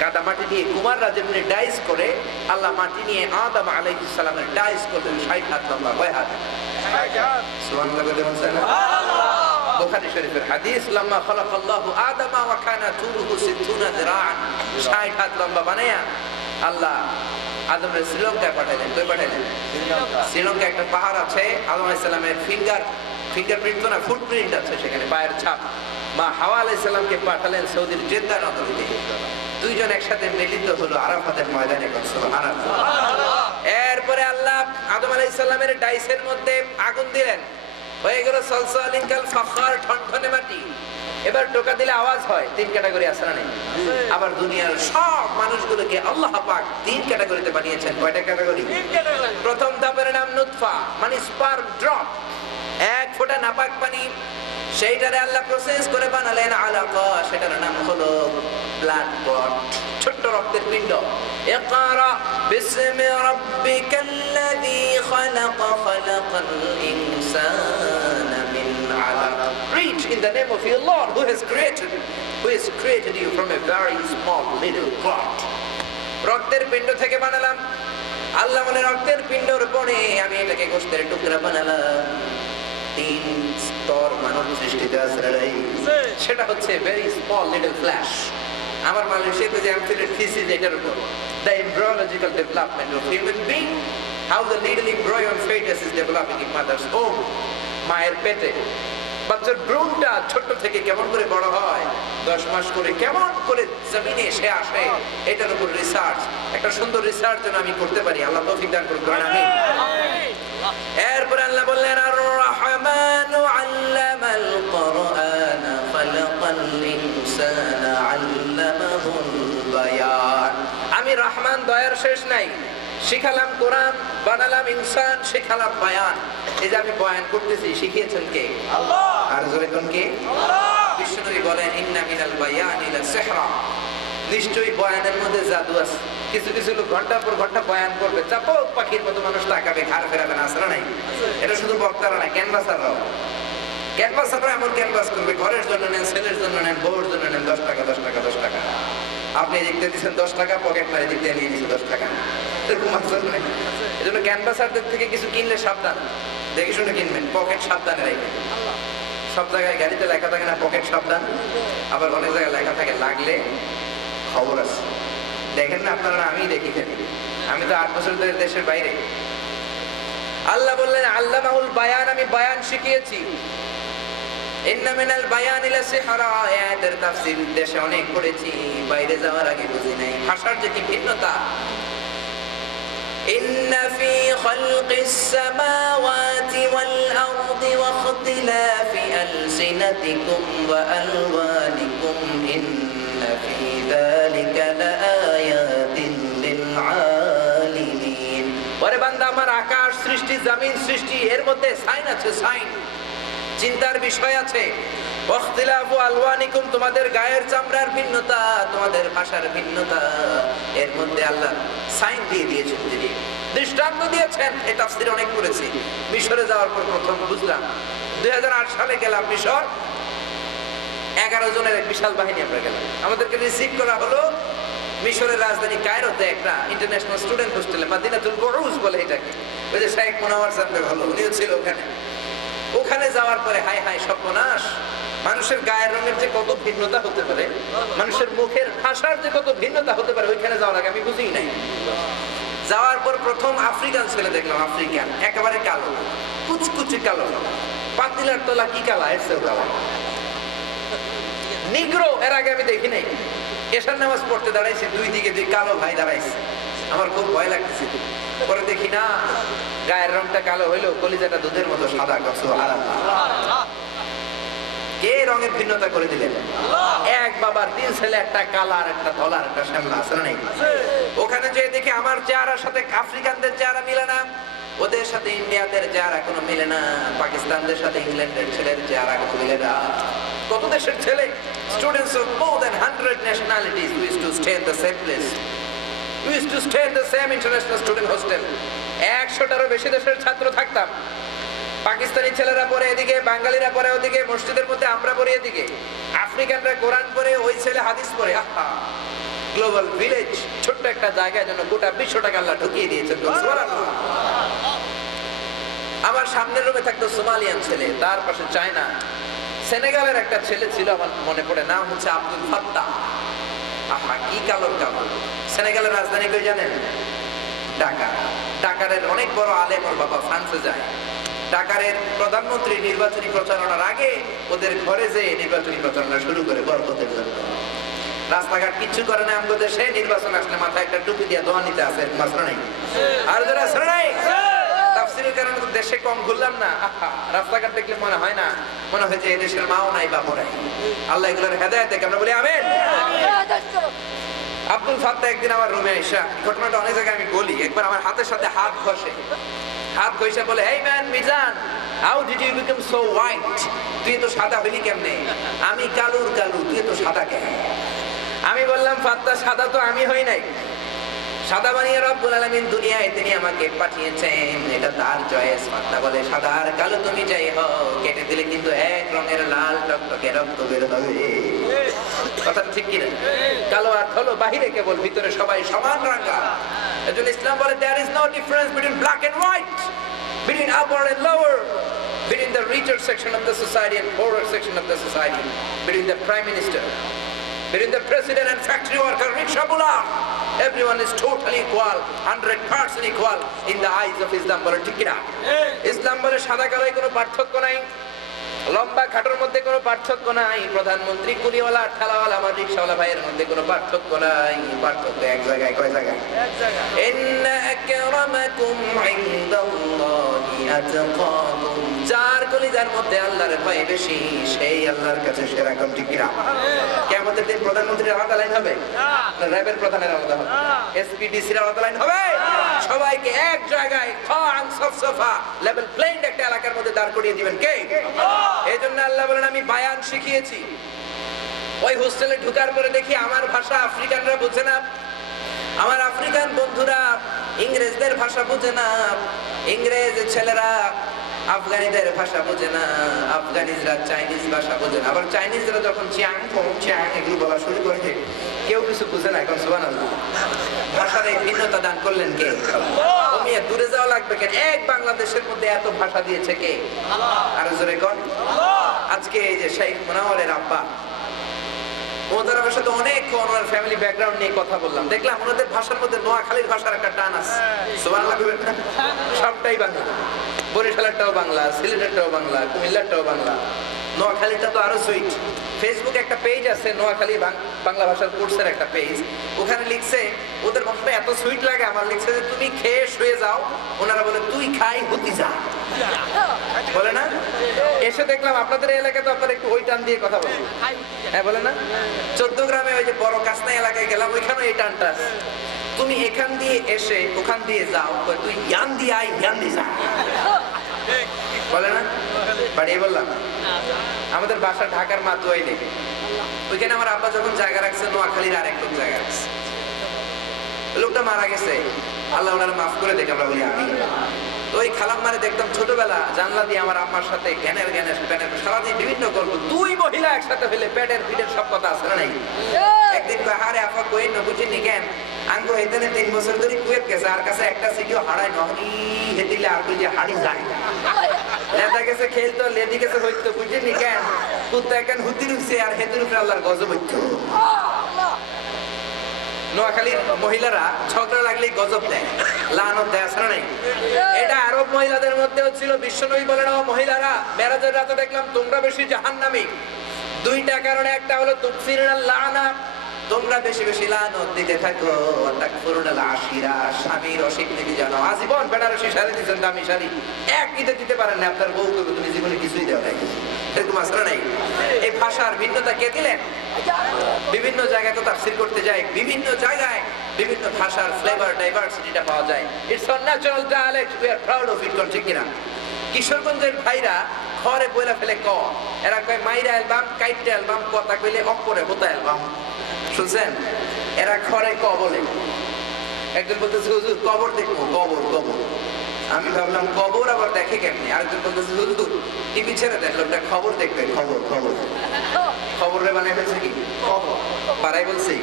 কাদা মাটি দিয়ে কুমাররা যেমনি ডাইস করে, আল্লাহ মাটি নিয়ে আদম আলাইহিস সালামের ডাইস করলেন 60 হাত লম্বা। কয় হাত? সুবহানাল্লাহ। বুখারী শরীফের হাদিস, লাম্মা খালাকাল্লাহু আদামা ওয়া কানা তুরুহু 60 যিরাআন। 60 হাত লম্বা বানায়া আল্লাহ আদমের শ্রীলঙ্কায় পাঠাইলেন। কই পাঠাইলেন? শ্রীলঙ্কা একটা পাহাড় আছে, আদম আলাইহিস সালামের ফিঙ্গার ফিঙ্গারপ্রিন্ট তো না, ফুটপ্রিন্ট আছে সেখানে, পায়ের ছাপ। মা হাওয়া আলাইহিস সালামকে পাঠালেন সৌদির জেদ্দা নগরীতে। দুইজন একসাথে মিলিত হলো আরাফাতের ময়দানে। সুবহানাল্লাহ। এরপরে আল্লাহ আদম আলাইহিস সালামের ডাইসের মধ্যে আগুন দিলেন, হয়ে গেল সলসলিন কাল ফাখার, ঠনঠনে মাটি। এবার টোকা দিলে আওয়াজ হয়। তিন ক্যাটাগরি আছে না? আবার দুনিয়ার সব মানুষগুলোকে আল্লাহ পাক তিন ক্যাটাগরিতে বানিয়েছেন। কয়টা ক্যাটাগরি? প্রথম ধাপের নাম নুতফা, মানে স্পার্ম ড্রপ, এক ফোঁটা নাপাক পানি। সেইটারে আল্লাহ প্রসেস করে বানালেন আলাকা, সেটার নাম হলো ব্লাড ক্লট, ছোট্ট রক্তের পিণ্ড। ইকরা বিসমি রাব্বিকাল্লাযী খালাক, খালাকাল ইনসানা মিন আলাক। Read in the name of your Lord who has created you from a very small little clot. রক্তের পিণ্ড থেকে বানালাম। আল্লাহ বলে রক্তের পিণ্ডর পরে আমি এটাকে গোশতের টুকরা বানালাম। তিন স্তর মানব সৃষ্টিতে আছে, সেটা হচ্ছে ভেরি স্মল লিটল ফ্ল্যাশ। আমার মানুষের যে অ্যামফিলেট থিসিস এটার উপর, the embryological development of human being, how the little embryo fetus is developing in mother's womb, মায়ের পেটে। বাচ্চার ভ্রূণটা ছোট থেকে কেমন করে বড় হয়, 10 মাস করে কেমন করে জমিনে এসে আসে, এটার উপর রিসার্চ, একটা সুন্দর রিসার্চ যেন আমি করতে পারি। আল্লাহ তৌফিক দান করুন, আমিন। এরপর আল্লাহ বললেন আর রহমানু আল্লামাল কুরআন খালাকাল ইনসানা আল্লামাহুল বায়ান। আমি রহমান, দয়ার শেষ নাই। শিখালাম কোরআন, বানালাম ইনসান, শিখালাম বায়ান। এই যে আমি বয়ান করতেছি, শিখিয়েছেন কে? আল্লাহ। আর জোরে কোন কে? আল্লাহ। বিশ্বনবী বলেন ইন্না মিনাল বায়ানি লাসিহরা, নিশ্চয়ই বয়ানের মধ্যে জাদু আছে। কিছু কিছু লোক ঘন্টার পর ঘন্টা বয়ান করবে, চাপক পাখির মতো মানুষ তাকাবে, ঘাড় ফেরাবে না, আসলে নাই। এটা শুধু বক্তারা না, ক্যানভাসাররাও। ক্যানভাসাররা এমন ক্যানভাস করবে, ঘরের জন্য নেন, ছেলের জন্য নেন, বউর জন্য নেন, 10 টাকা 10 টাকা 10 টাকা। আপনি এদিক দিয়ে দিচ্ছেন 10 টাকা, পকেট মারে দিক দিয়ে নিয়ে দিচ্ছেন 10 টাকা। এরকম আসলে নাই। এই জন্য ক্যানভাসারদের থেকে কিছু কিনলে সাবধান, দেখে শুনে কিনবেন, পকেট সাবধানে রাখবেন। সব জায়গায় গাড়িতে লেখা থাকে না পকেট সাবধান, আবার অনেক জায়গায় লেখা থাকে লাগলে খবর আছে। দেখেন না আপনারা? আমি দেখি ফেলি, আমি তো 8 বছর ধরে দেশের বাইরে। আল্লাহ বললেন আল্লামাহুল বায়ান, আমি বায়ান শিখিয়েছি। ইন্না মিনাল বায়ানি লাসিহরা, আয়াতের তাফসীর দেশে অনেক পড়েছি, বাইরে যাওয়ার আগে বুঝি নাই ভাষার যে কি ভিন্নতা। ইন্না ফি খালকিস সামাওয়াতি ওয়াল আরদি ওয়া ইখতিলাফি আলসিনাতিকুম ওয়া আলওয়ানিকুম ইন্না ফি যালিকা লাআয়াতিন লিল আলিমিন। ওরে বান্দা, আমার আকাশ সৃষ্টি, জমিন সৃষ্টি, এর মধ্যে সাইন আছে, সাইন, চিন্তার বিষয় আছে। ওয়াখতিলাফু আলওয়ানিকুম, তোমাদের গায়ের চামড়ার ভিন্নতা, তোমাদের ভাষার ভিন্নতা, এর মধ্যে আল্লাহ সাইন দিয়ে দিয়েছেন, তিনি দৃষ্টান্ত দিয়েছেন। এই তাফসীর অনেক করেছি। মিশরে যাওয়ার পর প্রথম বুঝলাম। 2008 সালে গেলাম মিশর, 11 জনের এক বিশাল বাহিনী আমরা গেলাম। আমাদেরকে রিসিভ করা হলো মিশরের রাজধানী কায়রোতে একটা ইন্টারন্যাশনাল স্টুডেন্ট হোস্টেলে, মাদিনাতুল বুরুজ বলে এটাকে। ওই যে শেখ মুনাওয়ার সাহেব হলো, উনিও ছিল ওখানে। ওখানে যাওয়ার পরে হাই হাই সর্বনাশ, মানুষের গায়ের রঙের যে কত ভিন্নতা হতে পারে, মানুষের মুখের ভাষার যে কত ভিন্নতা হতে পারে, ওইখানে যাওয়ার আগে আমি বুঝি নাই। যাওয়ার পর প্রথম আফ্রিকান ছেলে দেখলাম, আফ্রিকান, একেবারে কালো, কুচকুচে কালো, পাতিলার তলা কি কালা, এর চেয়েও কালা। নিগ্রো এর আগে আমি দেখি নাই। এশার নামাজ পড়তে দাঁড়াইছে, দুই দিকে দুই কালো ভাই দাঁড়াইছে, আমার খুব ভয় লাগতেছে। পরে দেখি না, গায়ের রংটা কালো হইলেও কলিজাটা দুধের মতো সাদা। কে রঙের ভিন্নতা করে দিলেন? এক বাবার 3 ছেলে, একটা কালার, একটা ধলার, একটা শ্যামলা, আছে না? ওখানে যে দেখি আমার চেহারার সাথে আফ্রিকানদের চেহারা মিলে না, ওদের সাথে ইন্ডিয়াদের চেহারা কোনো মিলে না, পাকিস্তানদের সাথে ইংল্যান্ডের ছেলের চেহারা কোনো মিলে না। কত দেশের ছেলে, students of more than 100 nationalities who used to stay in the same place. We used to stay in the same international student hostel. 100টারও বেশি দেশের ছাত্র থাকতাম। পাকিস্তানি ছেলেরা পড়ে এদিকে, বাঙালিরা পড়ে ওদিকে, মসজিদের মধ্যে আমরা পড়ি এদিকে, আফ্রিকানরা কোরআন পড়ে, ওই ছেলে হাদিস পড়ে। আহা, গ্লোবাল ভিলেজ, ছোট্ট একটা জায়গায় যেন গোটা বিশ্বটাকে আল্লাহ ঢুকিয়ে দিয়েছেন। সুবহানাল্লাহ। আমার সামনের রুমে থাকতো সোমালিয়ান ছেলে, তার পাশে চায়না, সেনেগালের একটা ছেলে ছিল, আমার মনে পড়ে, নাম হচ্ছে আব্দুল ফাত্তাহ। আহা, কি কালোর কালো। সেনেগালের রাজধানী কই জানেন? ঢাকা। ঢাকার অনেক বড় আলেম, ওর বাবা ফ্রান্সে যায়। টাকারের প্রধানমন্ত্রী নির্বাচনী প্রচারণার আগে ওদের ঘরে যে নির্বাচনী প্রচারণা শুরু করে বরকতের জন্য। রাস্তাঘাট কিচ্ছু করে না আমাদের দেশে, নির্বাচন আসলে মাথায় একটা টুপি দিয়ে দোয়া নিতে আসে, মাসরা নাই আর যারা আসরা নাই। তাফসীরের কারণে তো দেশে কম ঘুরলাম না, রাস্তাঘাট দেখলে মনে হয় না, মনে হয় যে এই দেশের মাও নাই বাপও নাই। আল্লাহ এগুলোর হেদায়েত দেখে আমরা বলি আমিন। আব্দুল ফাত্তাহ একদিন আমার রুমে আইসা, ঘটনাটা অনেক জায়গায় আমি বলি, একবার আমার হাতের সাথে হাত ঘষে, হাত ঘষে বলে, hey man Mizan, how did you become so white? তুই তো সাদা হলি কেমনে? আমি কালুর কালু, তুই তো সাদা কেন? আমি বললাম, ফাত্তাহ সাদা তো আমি হই নাই, সাদা বানিয়ে রব্বুল আলামিন দুনিয়ায় তিনি আমাকে পাঠিয়েছেন, এটা তার চয়েস। ফাত্তাহ বলে, সাদা আর কালো তুমি যাই হও, কেটে দিলে কিন্তু এক রঙের লাল টকটকে রক্ত বের হবে। কথাটা ঠিক কিনা? কালো আর কালো বাহিরে কেবল, ভিতরে সবাই সমান রাঙা। এজন্য ইসলাম বলে, there is no difference between black and white, between upper and lower, between the richer section of the society and poorer section of the society, between the prime minister, between the president and factory worker, rickshaw puller. Everyone is totally equal, 100% equal in the eyes of Islam. বলে ঠিক কিনা? ইসলাম বলে সাদা কালোয় কোনো পার্থক্য নাই, লম্বা খাটোর মধ্যে কোনো পার্থক্য নাই, প্রধানমন্ত্রী কুলিওয়ালা ঠেলাওয়ালা আমার রিকশাওয়ালা ভাইয়ের মধ্যে কোনো পার্থক্য নাই। পার্থক্য এক জায়গায়, কয় জায়গায়? ইন্না আকরামাকুম ইনদাল্লাহি আতকাকুম, যার কলিজার মধ্যে আল্লাহর ভয় বেশি সেই আল্লাহর কাছে সেরা। কোন ঠিক কিনা? কিয়ামতের দিন প্রধানমন্ত্রীর আলাদা লাইন হবে না, র্যাবের প্রধানের আলাদা হবে, এসপিডিসির আলাদা লাইন হবে, সবাইকে এক জায়গায় খান সফসফা লেভেল প্লেইং একটা এলাকার মধ্যে দাঁড় করিয়ে দিবেন কে? এই জন্য আল্লাহ বলেন, আমি বায়ান শিখিয়েছি। ওই হোস্টেলে ঢুকার পরে দেখি আমার ভাষা আফ্রিকানরা বুঝে না, আমার আফ্রিকান বন্ধুরা ইংরেজদের ভাষা বুঝে না, ইংরেজ ছেলেরা আফগানিদের ভাষা বোঝে না, আফগানিজরা চাইনিজ ভাষা বোঝে না, আবার চাইনিজরা যখন চিয়াং ফং চিয়াং এগুলো বলা শুরু করে কেউ কিছু বুঝে না। এখন সুবহানাল্লাহ, ভাষার এই ভিন্নতা দান করলেন কে? তুমি দূরে যাওয়া লাগবে কেন? এক বাংলাদেশের মধ্যে এত ভাষা দিয়েছে কে? আরো জোরে কোন? আজকে এই যে শেখ মুনাওয়ারের আব্বা, ওনাদের সাথে অনেকক্ষণ ওনার ফ্যামিলি ব্যাকগ্রাউন্ড নিয়ে কথা বললাম, দেখলাম ওনাদের ভাষার মধ্যে নোয়াখালীর ভাষার একটা টান আছে। সুবহানাল্লাহ, সবটাই বাংলা, বরিশালেরটাও বাংলা, সিলেটেরটাও বাংলা, কুমিল্লারটাও বাংলা, নোয়াখালীটা তো আরো সুইট। ফেসবুকে একটা পেজ আছে নোয়াখালী বাংলা ভাষার কোর্সের একটা পেজ, ওখানে লিখছে ওদের ভাষাটা এত সুইট লাগে আমার, লিখছে যে তুমি খেয়ে শুয়ে যাও, ওনারা বলে তুই খাই হতি যা, বলে না? এসে দেখলাম আপনাদের এলাকায় তো আপনারা একটু ওই টান দিয়ে কথা বলেন, হ্যাঁ বলে না? 14 গ্রামে ওই যে বড় কাসনা এলাকায় গেলাম, ওইখানে এই টানটা আছে, তুমি এখান দিয়ে এসে ওখান দিয়ে যাও, তুই ইয়ান দিয়ে আই ইয়ান দিয়ে যা, বলে না? বাড়িয়ে বললাম। আমাদের বাসা ঢাকার মাতুয়াই লেগে, ওইখানে আমার আব্বা যখন জায়গা রাখছে নোয়াখালীর আরেক লোক জায়গা রাখছে, লোকটা মারা গেছে, আল্লাহ ওনার মাফ করে দেখে আমরা বলি আমি। তো ওই খালাম্মারে দেখতাম ছোটবেলা জানলা দিয়ে আমার আম্মার সাথে জ্ঞানের প্যানের সারাদিন বিভিন্ন গল্প, দুই মহিলা একসাথে হলে পেটের পিঠের সব কথা আছে না নাই? একদিন হারে আপা কই না বুঝিনি কেন আঙ্গো এখানে 3 বছর ধরে কুয়েত গেছে, আর কাছে একটা সিটিও হারায় নহনি হেদিলে আর কই যে হাড়ি যায় লেদা গেছে খেলতো লেদি গেছে হইতো বুঝিনি কেন কুত্তা কেন হুতি রুছে আর হেদির উপরে আল্লাহর গজব হইতো। নোয়াখালীর মহিলারা ঝগড়া লাগলেই গজব দেয়, লানত দেয়, আসলে নাই? এটা আরব মহিলাদের মধ্যেও ছিল। বিশ্বনবী বলেন, ও মহিলারা, মেরাজের রাতে দেখলাম তোমরা বেশি জাহান্নামী। 2টা কারণে, একটা হলো তুকফিরুনাল লানা, তোমরা বেশি বেশি লানত দিতে থাকো, তাকফুরুনাল আশিরা, স্বামীর অস্বীকৃতি জানো। আজীবন বেনারসি শাড়ি দিচ্ছেন, দামি শাড়ি, এক ঈদে দিতে পারেন না, আপনার বউ কবে তুমি জীবনে কিছুই দেওয়া নাই, এরকম আসলে নাই? এই ভাষার ভিন্নতা কে দিলেন? বিভিন্ন জায়গায় তো তাফসীর করতে যায়, বিভিন্ন জায়গায় বিভিন্ন ভাষার ফ্লেভার ডাইভার্সিটিটা পাওয়া যায়। It's a natural dialect, we are proud of it. ঠিক কিনা? কিশোরগঞ্জের ভাইরা ঘরে বইলা ফেলে ক, এরা কয় মাইরা অ্যালবাম, কাইটটা অ্যালবাম, কথা কইলে অপরে হতা অ্যালবাম, শুনছেন? এরা ঘরে ক বলে। একজন বলতেছে হুজুর কবর দেখবো, কবর কবর। আমি ভাবলাম কবর আবার দেখে কেমনি? আরেকজন বলতেছে হুজুর টিভি ছেড়ে দেন, লোকটা খবর দেখবে, খবর খবর খবরে বানাই ফেলছে কি পাড়াই বলছি,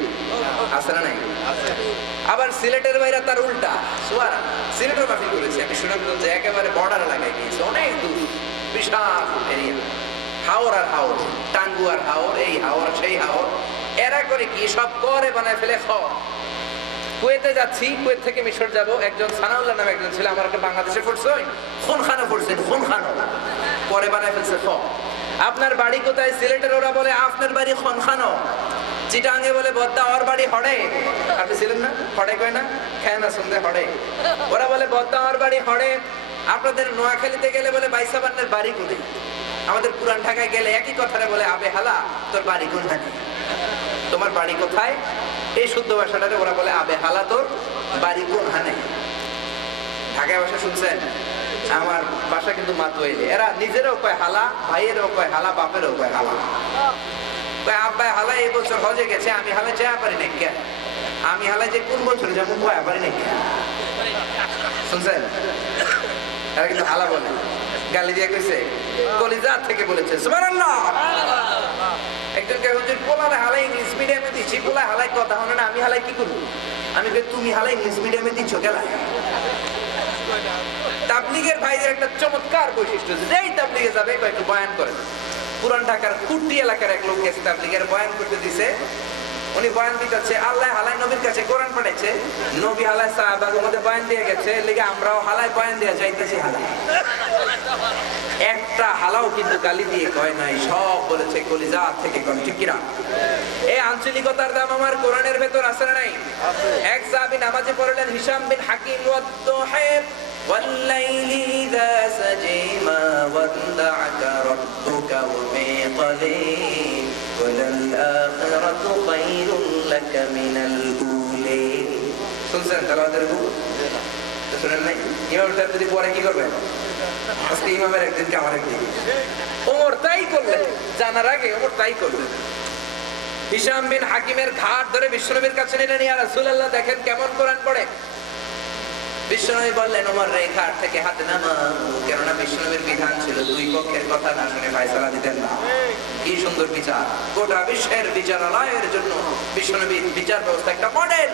আছে না নাই? আবার সিলেটের বাইরে তার উল্টা, সুয়ারা সিলেটের বাতিল করেছে। আমি শুনে যে একেবারে বর্ডার এলাকায় গিয়েছে, অনেক দূর, বিশাল এরিয়া, হাওর আর হাওর, টাঙ্গু আর হাওর, এই হাওর সেই হাওর, এরা করে কি সব করে বানায় ফেলে খ। কুয়েতে যাচ্ছি, কুয়েত থেকে মিশর যাব। একজন সানাউল্লাহ নামে একজন ছিল, আমার একটা বাংলাদেশে পড়ছে, খুনখানো পড়ছেন, খুনখানো পরে বানায় ফেলছে খ। আপনার বাড়ি কোথায়? সিলেটের ওরা বলে আপনার বাড়ি খুনখানো। চিটাঙ্গে বলে বদ্দা ওর বাড়ি হড়ে। আপনি ছিলেন না? হড়ে কয় না? খেয়ে না শুনতে হড়ে। ওরা বলে বদ্দা ওর বাড়ি হড়ে। আপনাদের নোয়াখালীতে গেলে বলে বাইসাবান্নের বাড়ি কোথায়? আমাদের পুরান ঢাকায় গেলে একই কথাটা বলে আবে হালা তোর বাড়ি কোথায়? তোমার বাড়ি কোথায়? এই শুদ্ধ ভাষাটাতে ওরা বলে আবে হালা তোর বাড়ি কোনখানে। ঢাকায় ভাষা শুনছেন? আমার বাসা কিন্তু মাতুয়াইলে। এরা নিজেরও কয় হালা, ভাইয়েরও কয় হালা, বাপেরও কয় হালা। কয় আব্বাই হালা এই বছর হজে গেছে, আমি হালা যা পারি না কে? আমি হালা যে কোন বছর যেমন কয়া পারি না কে? শুনছেন? এরা কিন্তু হালা বলে। গালি দিয়ে কইছে কলিজা থেকে বলেছে সুবহানাল্লাহ। একজনকে হুজুর পোলারে হালাই ইংলিশ মিডিয়ামে দিচ্ছি, পোলা হালাই কথা হলো না, আমি হালাই কি করব? আমি কই তুমি হালাই ইংলিশ মিডিয়ামে দিচ্ছ গেলা। তাবলিগের ভাইদের একটা চমৎকার বৈশিষ্ট্য, যেই তাবলিগে যাবে একটু বয়ান করে। পুরান ঢাকার কুট্টি এলাকার এক লোক গেছে তাবলিগের বয়ান করতে দিছে। উনি বয়ান দিতেছে আল্লাহ হালাই নবীর কাছে কোরআন পাঠাইছে, নবী হালাই সাহাবাদের মধ্যে বয়ান দিয়ে গেছে, লেগে আমরাও হালাই বয়ান দিয়ে যাইতেছি হালাই। একটা হালাও কিন্তু গালি দিয়ে কয় নাই, সব বলেছে কলিজা থেকে কোন ঠিক কিনা? এই আঞ্চলিকতার দাম আমার কোরআনের ভেতর আছে না নাই? এক সাহাবী নামাজে পড়লেন হিশাম বিন হাকিম ওয়াদ-দুহাইব والليل إذا سجى ما ودعك ربك وما قلى وللآخرة خير لك من الأولى। শুনছেন তালাওয়াতের রূপ? শুনেন নাই? ইমাম সাহেব যদি পরে কি করবেন? আজকে ইমামের একদিনকে আমার একদিন। ওমর তাই করলেন, জানার আগে ওমর তাই করলেন। হিশাম বিন হাকিমের ঘাট ধরে বিশ্বনবীর কাছে নিলেন, ইয়া রাসূলুল্লাহ দেখেন কেমন কোরআন পড়ে। বিশ্বনবী বললেন ওমর রে ঘাট থেকে হাতে নামাও, কেননা বিশ্বনবীর বিধান ছিল দুই পক্ষের কথা না শুনে ফয়সালা দিতেন না। কি সুন্দর বিচার! গোটা বিশ্বের বিচারালয়ের জন্য বিশ্বনবীর বিচার ব্যবস্থা একটা মডেল।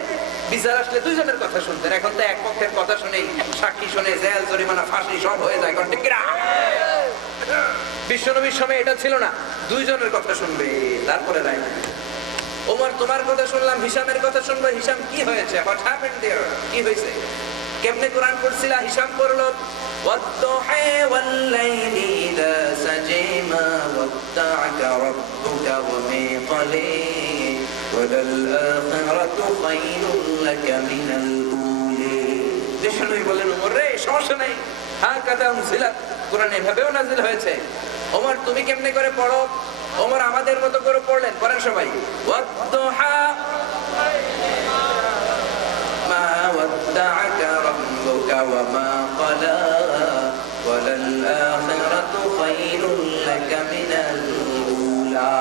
বিচার আসলে দুইজনের কথা শুনতেন, এখন তো এক পক্ষের কথা শুনেই সাক্ষী শুনে জেল জরিমানা ফাঁসি সব হয়ে যায়। ঠিক কিনা? বিশ্বনবীর সময় এটা ছিল না, দুইজনের কথা শুনবে তারপরে রায়। ওমর তোমার কথা শুনলাম, হিশামের কথা শুনবো। হিশাম কি হয়েছে? হোয়াট হ্যাপেন্ড দেয়ার? কি হয়েছে? কেমনে কোরআন পড়ছিলা? হিশাম পড়লো ওয়াদ-দুহা ওয়াল-লাইলি ইযা সাজা মা ওয়াদ্দা'আকা রাব্বুকা ওয়া মা ক্বালা ওয়াল-আখিরাতু খায়রুল লাকা মিনাল উলা। বিশ্বনবী বললেন ওমর রে সমস্যা নাই, হাকাযা উনজিলাত, কোরআন এভাবেও নাযিল হয়েছে। ওমর তুমি কেমনে করে পড়ো? ওমর আমাদের মতো করে পড়লেন। পড়েন সবাই ওয়াদ-দুহা মা ওয়াদ্দা'আকা রাব্বুকা ওয়া মা ক্বালা ওয়াল-আখিরাতু খায়রুল লাকা মিনাল উলা।